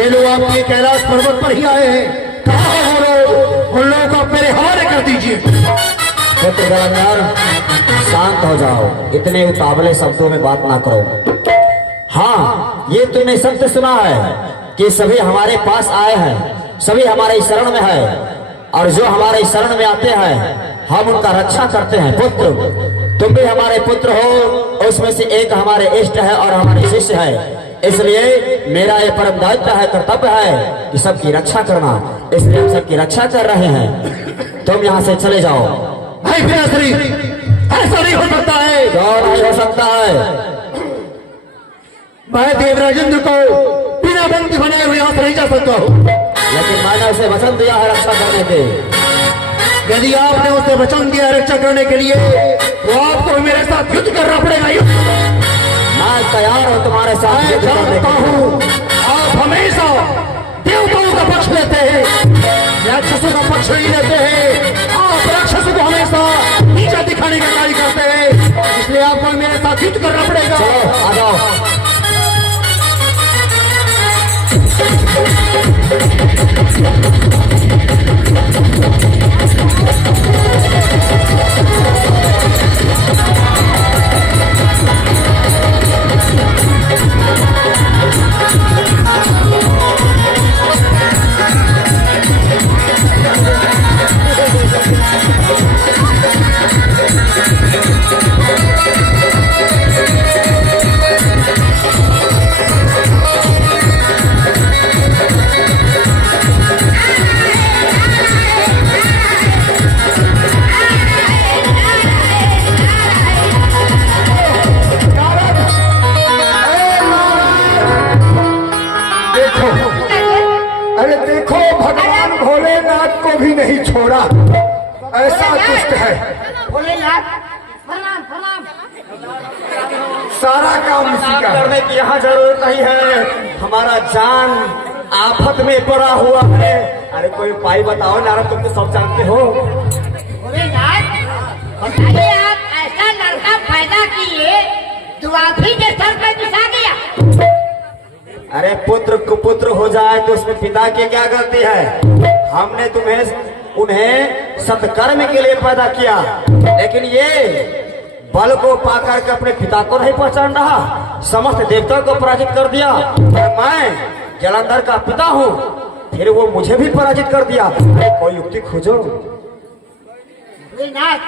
ये लोग आपके कैलाश पर्वत पर ही आए हैं। कहाँ हो लोग? उन लोगों को आप मेरे हवाले कर दीजिए। पुत्र जलंधर, शांत हो जाओ, इतने उतावले शब्दों में बात ना करो। हाँ, ये तुमने सत्य सुना है कि सभी हमारे पास आए हैं, सभी हमारे शरण में है, और जो हमारे शरण में आते हैं हम उनका रक्षा करते हैं। पुत्र, तुम भी हमारे पुत्र हो, उसमें से एक हमारे इष्ट है और हमारे शिष्य है, इसलिए मेरा ये परम दायित्व है, कर्तव्य है कि सबकी रक्षा करना, इसलिए हम सबकी रक्षा कर रहे हैं। तुम यहाँ से चले जाओ। भाई पिताश्री, ऐसा नहीं हो सकता है। क्यों नहीं हो सकता है? मैं देवराजेंद्र को बिना बंदी बनाए हुए यहाँ से नहीं जा सकता हूँ। लेकिन मैंने उसे वचन दिया है रक्षा करने के। यदि आपने उसे वचन दिया रक्षा करने के लिए, तो आपको मेरे साथ युद्ध करना पड़ेगा। मैं तैयार हूँ तुम्हारे साथ मैं युद्ध करने जानता के लिए। हूँ आप हमेशा देवताओं का पक्ष लेते हैं, राक्षसों का पक्ष नहीं लेते हैं। आप राक्षसों को हमेशा नीचा दिखाने का कार्य करते हैं, इसलिए आपको मेरे साथ युद्ध करना पड़ेगा। चलो आ जाओ। अरे देखो, भगवान भोलेनाथ को भी नहीं छोड़ा, ऐसा दुष्ट है। भोलेनाथ प्रणाम प्रणाम। सारा काम इसी का है। करने की यहाँ जरूरत नहीं है, हमारा जान आफत में पड़ा हुआ है। अरे कोई उपाय बताओ नारद, तुम तो सब जानते हो। भोलेनाथ बताइए, आप ऐसा लड़का पैदा किए जो आप ही के सर पर बिछा गया। अरे पुत्र कुपुत्र हो जाए तो उसमें पिता की क्या गलती है? हमने उन्हें सत्कर्म के लिए पैदा किया, लेकिन ये बल को पाकर के अपने पिता को नहीं पहचान रहा, समस्त देवताओं को पराजित कर दिया। और मैं जलंधर का पिता हूँ, फिर वो मुझे भी पराजित कर दिया। अरे कोई युक्ति खोजो। भोलेनाथ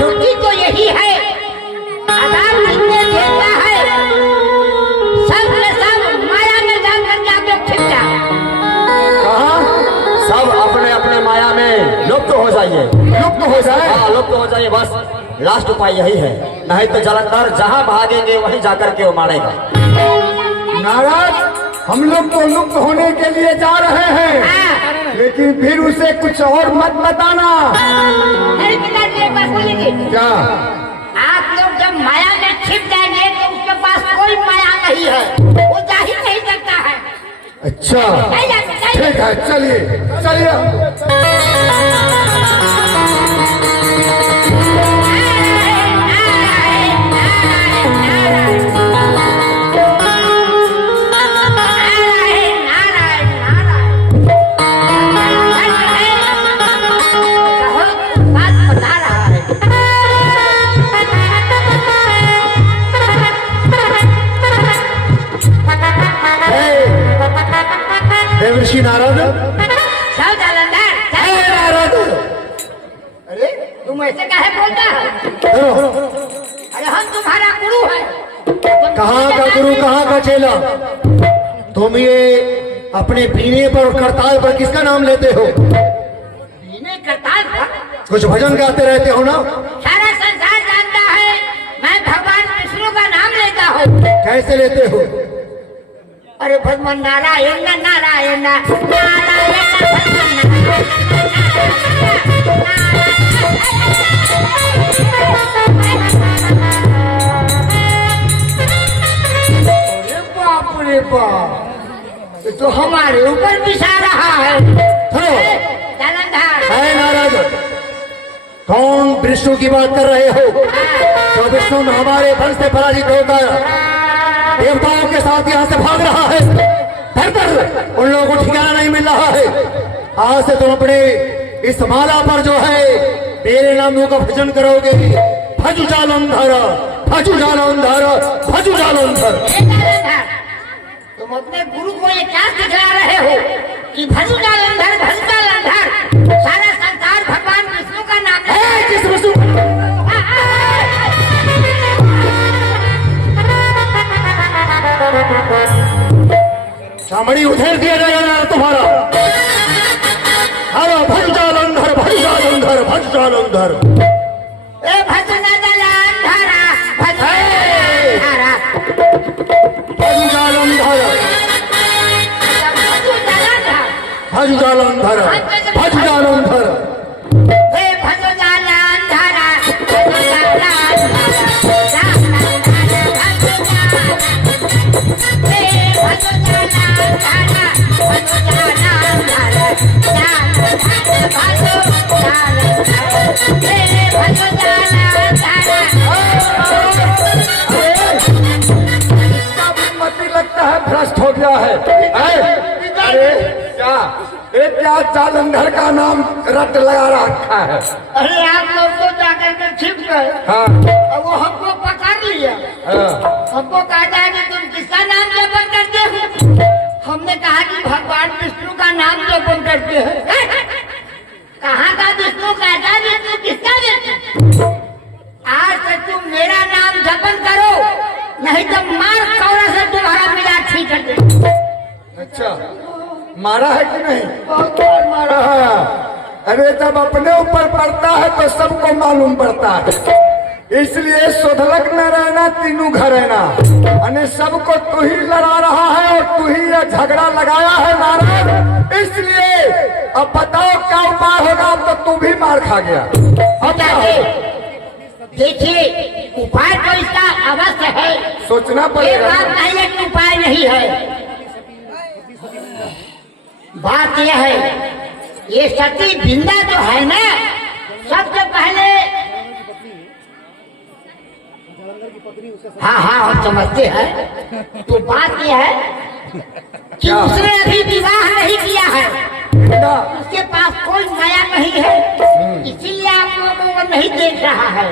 युक्ति तो यही है, आधार कितने देता है, सब के सब माया में जान करके आप लोग छिप जाओ। कहा सब अपने अपने माया में लुप्त हो जाइए। लुप्त हो जाए। हाँ लुप्त हो जाइए, बस लास्ट उपाय यही है, नहीं तो जलंधर जहाँ भागेंगे वहीं जाकर के वो मारेगा। नारद, हम लोग तो लुप्त होने के लिए जा रहे हैं, लेकिन फिर उसे कुछ और मत बताना। नहीं पिताजी, एक बात बोलेंगे, क्या? आप लोग जब माया में छिप जाएंगे तो उसके पास कोई माया नहीं है, वो जा ही नहीं सकता है। अच्छा जाइए, जाइए। ठीक है, चलिए चलिए। देवर्षि नारद, जाओ जलंधर, जाओ। नारद, अरे तुम ऐसे काहे बोलता है? अरे हम तुम्हारा गुरु है। कहाँ का गुरु, कहाँ का चेला? तुम ये अपने पीने पर और करताल पर किसका नाम लेते हो? पीने करताल पर कुछ भजन गाते रहते हो ना? सारा संसार जानता है मैं भगवान विष्णु का नाम लेता हूँ। कैसे लेते हो? अरे भगवान नारायण नारायण नारायण अरे बाप रे बाप, ये तो हमारे ऊपर बिछा रहा है। जलंधर, है नारद, कौन विष्णु की बात कर रहे हो? तो विष्णु में हमारे वंश से पराजित होकर देवताओं के साथ यहाँ से भाग रहा है। धरकर उन लोगों को ठिकाना नहीं मिल रहा है। आज से तुम अपने इस माला पर जो है मेरे नामों का भजन करोगे। भजु जालंधर, भजु जालंधर, भजु जालंधर। तुम अपने गुरु को ये क्या सिखला रहे हो कि भजु जालंधर, भजु जालंधर? सारा संसार भगवान विष्णु का नाम है। किस विष्णु? मणि उधेर दिया जाएगा तुम्हारा। अरे भज जालंधर, भज जालंधर, भज जालंधर। ए भजना जलंधरा, भजना भज जालंधर, भज जालंधर, भज जालंधर। हे भजो जालंधरा, भजो जालंधरा, मती लगता है भ्रष्ट हो गया है। अरे क्या एक क्या जालंधर का नाम रट लगा रखा है। अरे आप लोग तो जाकर के छिप गए हाँ और वो हमको पकड़ लिया। हमको कहा जाए कि तुम किसका नाम जपन करते हो? हमने कहा कि भगवान विष्णु का नाम जपन करते हैं। कहाँ का विष्णु, कहता विष्णु, किसका विष्णु? आज से तुम मेरा नाम जपन करो, नहीं तो मार कौड़ा से तुम्हारा मिला ठीक कर दे। अच्छा मारा है कि नहीं? बहुत बार मारा। अरे जब अपने ऊपर पड़ता है तो सबको मालूम पड़ता है, इसलिए सोधलक न रहना तीनों घर रहना। अने सबको तू ही लड़ा रहा है और तू ही ये झगड़ा लगाया है नारायण। इसलिए अब बताओ क्या उपाय होगा। अब तो तू भी मार खा गया। अब क्या हो? देखिए उपाय तो इसका अवश्य है, सोचना ये पड़ेगा। बात नहीं है कि उपाय नहीं है। बात यह है, ये सती बिंदा जो है ना, सबसे पहले हाँ हाँ हम समझते हैं। तो बात यह है कि उसने अभी विवाह नहीं किया है, उसके पास कोई माया नहीं है, इसीलिए आप लोगों को वो नहीं देख रहा है।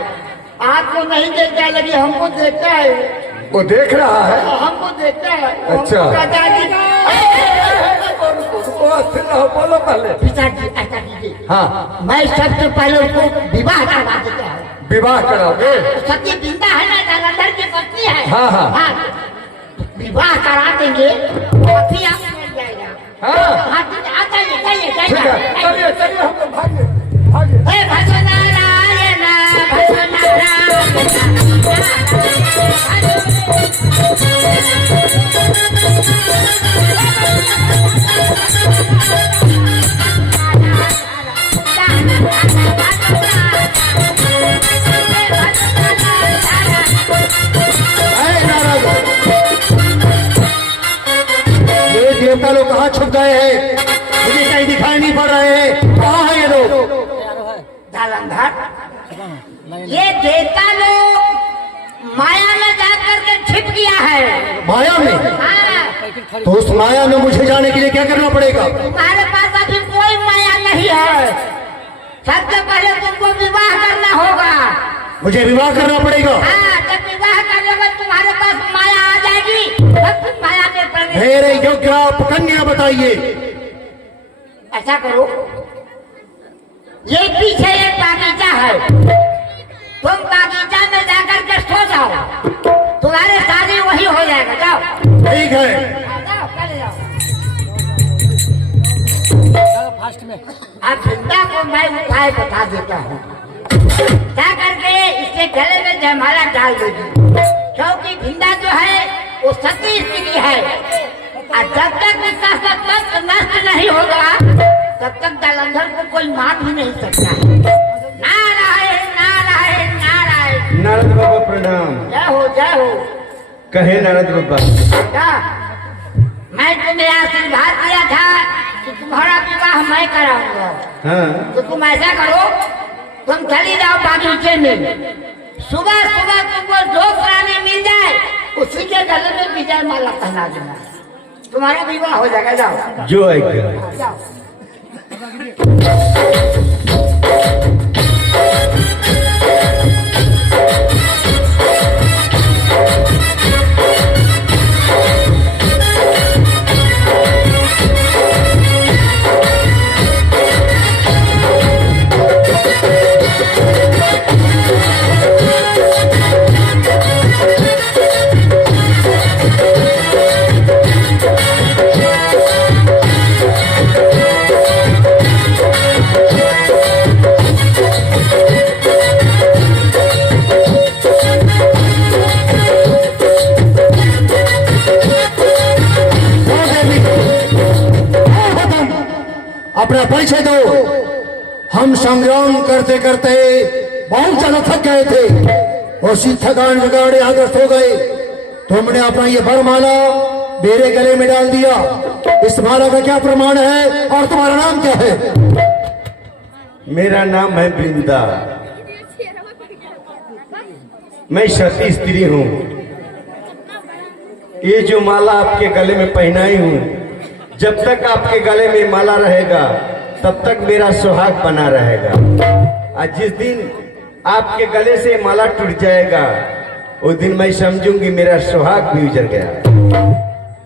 आपको नहीं देखता है लेकिन हमको देखता है। वो देख रहा है। हमको देखता है। अच्छा। हमको कहता है बोलो पहले। पिताजी ऐसा कीजिए, हाँ मैं सबसे पहले उसको विवाह करवा देता हूँ। विवाह कराओगे? सती बिंदा है ना, जालंधर की पत्नी है। हाँ, हाँ। विवाह करा देंगे, अभी आप मिल जाएगा। हाँ। हाँ जाइए जाइए ठीक है जाइए। चलिए चलिए हम लोग भागे भागे। हे भजो नारायण, भजो ये देवता लोग कहाँ छुप गए हैं? मुझे कहीं दिखाई नहीं पड़ रहे हैं। कहाँ है ये लोग? जालंधर, ये देवता लोग माया में जाकर के छिप गया है। माया में? हाँ, तो उस माया में मुझे जाने के लिए क्या करना पड़ेगा? तुम्हारे पास अभी कोई माया नहीं है। सबसे पहले तुमको विवाह करना होगा। मुझे विवाह करना पड़ेगा? हाँ, जब विवाह करोगे तुम्हारे पास माया आ जाएगी, तब तुम माया में प्रवेश। मेरे योग्य आप कन्या बताइए। ऐसा करो, ये पीछे एक बागीचा है, तुम बागीचा में जाकर के सो जाओ, तुम्हारे शादी वही हो जाएगा। जाओ। ठीक है। जाओ, चले जाओ। अब चिंता को मैं उपाय बता देता हूँ। क्या करके इसके गले में जयमाला डाल देगी, क्योंकि भिंदा जो है वो सती स्त्री है, और जब तक इसका सत्य नष्ट नहीं होगा तब तक जालंधर को कोई मार भी नहीं सकता है। नारायण नारायण नारायण। नारद बाबा प्रणाम। जय हो जय हो। कहे नारद बाबा। क्या मैं तुम्हें आशीर्वाद दिया था कि तुम्हारा विवाह मैं कराऊंगा। हाँ तो तुम ऐसा करो, तुम चली जाओ बागीचे में, सुबह सुबह तुमको जो प्राणी मिल जाए उसी के गले में विजय माला पहना देना, तुम्हारा विवाह हो जाएगा। जाओ जो आएगा। जाओ। अपना परिचय दो। हम संग्राम करते करते बहुत ज्यादा थक गए थे, उसी थकान के कारण आग्रस्त हो गए। तुमने अपना ये वरमाला मेरे गले में डाल दिया, इस माला का क्या प्रमाण है और तुम्हारा नाम क्या है? मेरा नाम है वृंदा, मैं सती स्त्री हूँ। ये जो माला आपके गले में पहनाई हूँ, जब तक आपके गले में माला रहेगा तब तक मेरा सुहाग बना रहेगा। और जिस दिन आपके गले से माला टूट जाएगा उस दिन मैं समझूंगी मेरा सुहाग भी उजड़ गया।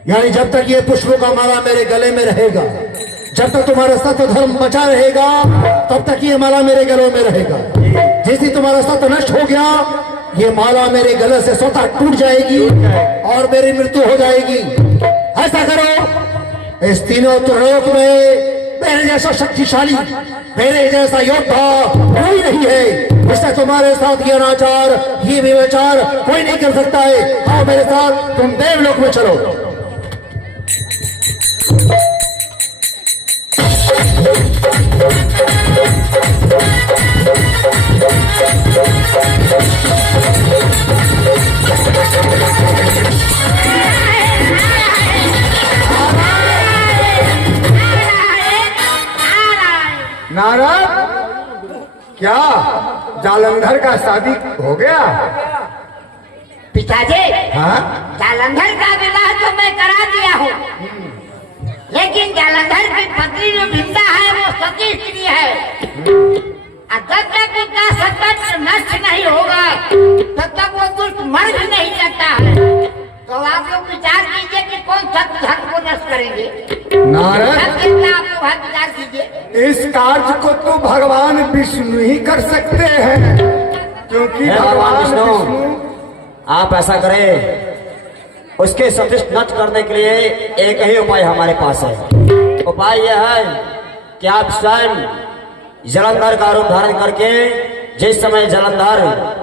यानी जब तक ये पुष्पों का माला मेरे गले में रहेगा, जब तक तुम्हारा सत्य धर्म बचा रहेगा, तब तक ये माला मेरे गलों में रहेगा। जिस दिन तुम्हारा सत्य नष्ट हो गया, ये माला मेरे गले से स्वतः टूट जाएगी और मेरी मृत्यु हो जाएगी। ऐसा करो, इस तीनों त्रिलोक में मेरे जैसा शक्तिशाली, मेरे जैसा योद्धा कोई नहीं है। इससे तुम्हारे साथ ये अनाचार, ये व्यभिचार कोई नहीं कर सकता है। आओ मेरे साथ, तुम देवलोक में चलो। नारद, क्या जालंधर का शादी हो गया? पिताजी, हाँ? जालंधर का विवाह तो मैं करा दिया हूँ, लेकिन जालंधर की पत्नी जो वृंदा है वो सती स्त्री है। और जब तक उसका सत्य नष्ट नहीं होगा तब तक वो दुष्ट मर भी नहीं सकता है। तो आप लोग विचार कीजिए कि कौन सत्य धर्म को नष्ट करेंगे। नारद, आप लोग विचार कीजिए। इस कार्य को तो भगवान विष्णु ही कर सकते हैं, क्योंकि हे भगवान भगवान विष्णु, विष्णु आप ऐसा करें, उसके संतुष्ट नष्ट करने के लिए एक ही उपाय हमारे पास है। उपाय यह है कि आप स्वयं जलंधर का रूप धारण करके, जिस समय जलंधर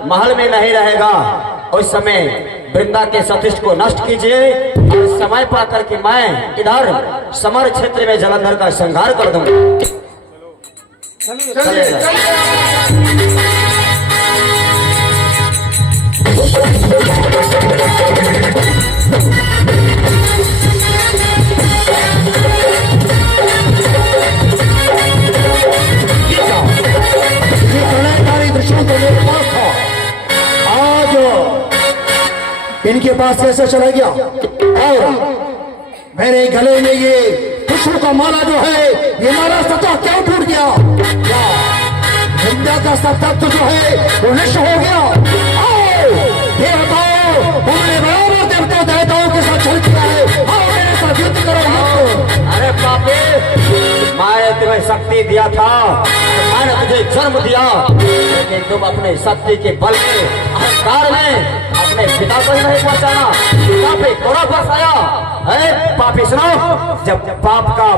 महल में नहीं रहेगा उस समय वृंदा के सतिष्ठ को नष्ट कीजिए और समय पा करके मैं इधर समर क्षेत्र में जलंधर का संहार कर दूंगा। चलिए। ये प्रणयकारी दृश्यों तो मेरे पास था, आज इनके पास कैसे चला गया? और मेरे गले में ये पुष्पों का माला जो है, ये माला सतह क्यों टूट गया? क्या विंध्या का सत्य जो है वो नष्ट हो गया? आओ ये बताओ, तुमने बराबर देवता देवताओं के साथ छल किया है। आओ मेरे साथ युद्ध करो। अरे पापी, मैंने तुम्हें शक्ति दिया था, मैंने तुझे जन्म दिया, लेकिन तुम अपने शक्ति के बल में, अहंकार में अपने पिता को ही नहीं पहचाना, पिता पे कोड़ा बरसाया। है पापी, सुनो, जब पाप का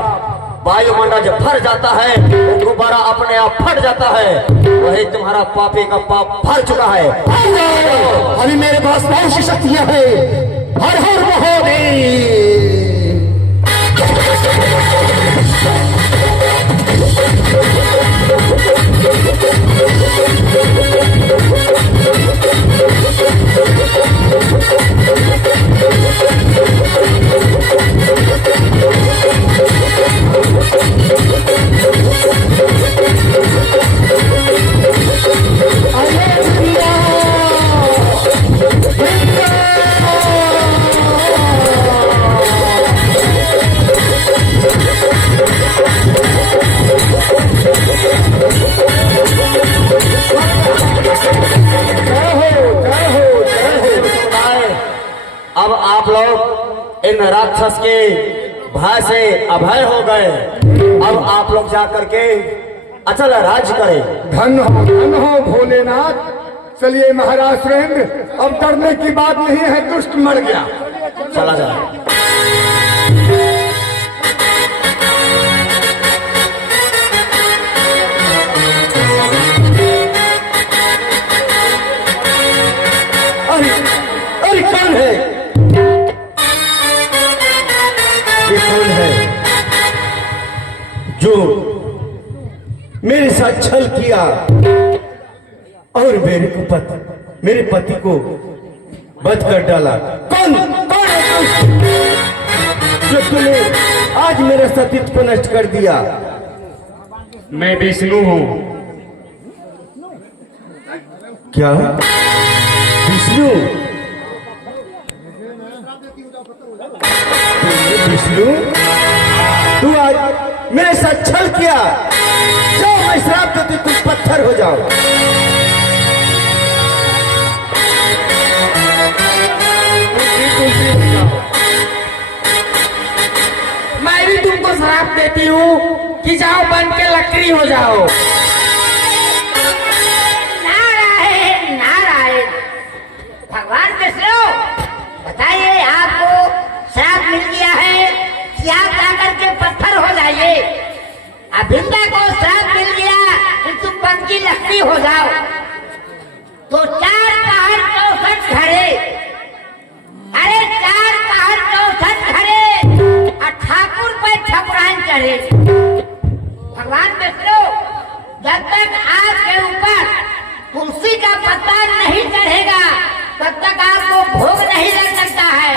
वायुमंडल जब भर जाता है तो दोबारा अपने आप फट जाता है। वही तुम्हारा पापी का पाप भर चुका है। अभी मेरे पास बहुत सी शक्तियां है। हर हर महादेव। अब आप लोग इन राक्षस के भय से अभय हो गए। अब आप लोग जा करके अचल राज करें। धन हो भोलेनाथ। चलिए महाराज सुरेंद्र, अब डरने की बात नहीं है, दुष्ट मर गया। चला जाए। अरे अरे कौन है? ये कौन है? जो साथ छल किया और मेरे पति को बच कर डाला। कौन कौन है तू जो तूने आज मेरे सतीत्व को नष्ट कर दिया? मैं विष्णु हूँ। क्या विष्णु? विष्णु तू आज मेरे साथ छल किया। जाओ मैं श्राप देती तुम पत्थर हो जाओ। मैं भी तुमको श्राप देती हूँ कि जाओ बन के लकड़ी हो जाओ। नारायण नारायण। भगवान विष्णु बताइए, आपको श्राप मिल गया है कि आप जाकर के पत्थर हो जाइए। अभिंदा को श्राप मिल गया कि तुम बन की लकड़ी हो जाओ। तो 4 पहाड़ 64 घड़े, अरे 4 पहाड़ 64 घड़े और ठाकुर पे ठकुरान चढ़े। भगवान विष्णु जब तक आपके ऊपर तुलसी का पत्ता नहीं चढ़ेगा तब तक आपको भोग नहीं लग सकता है।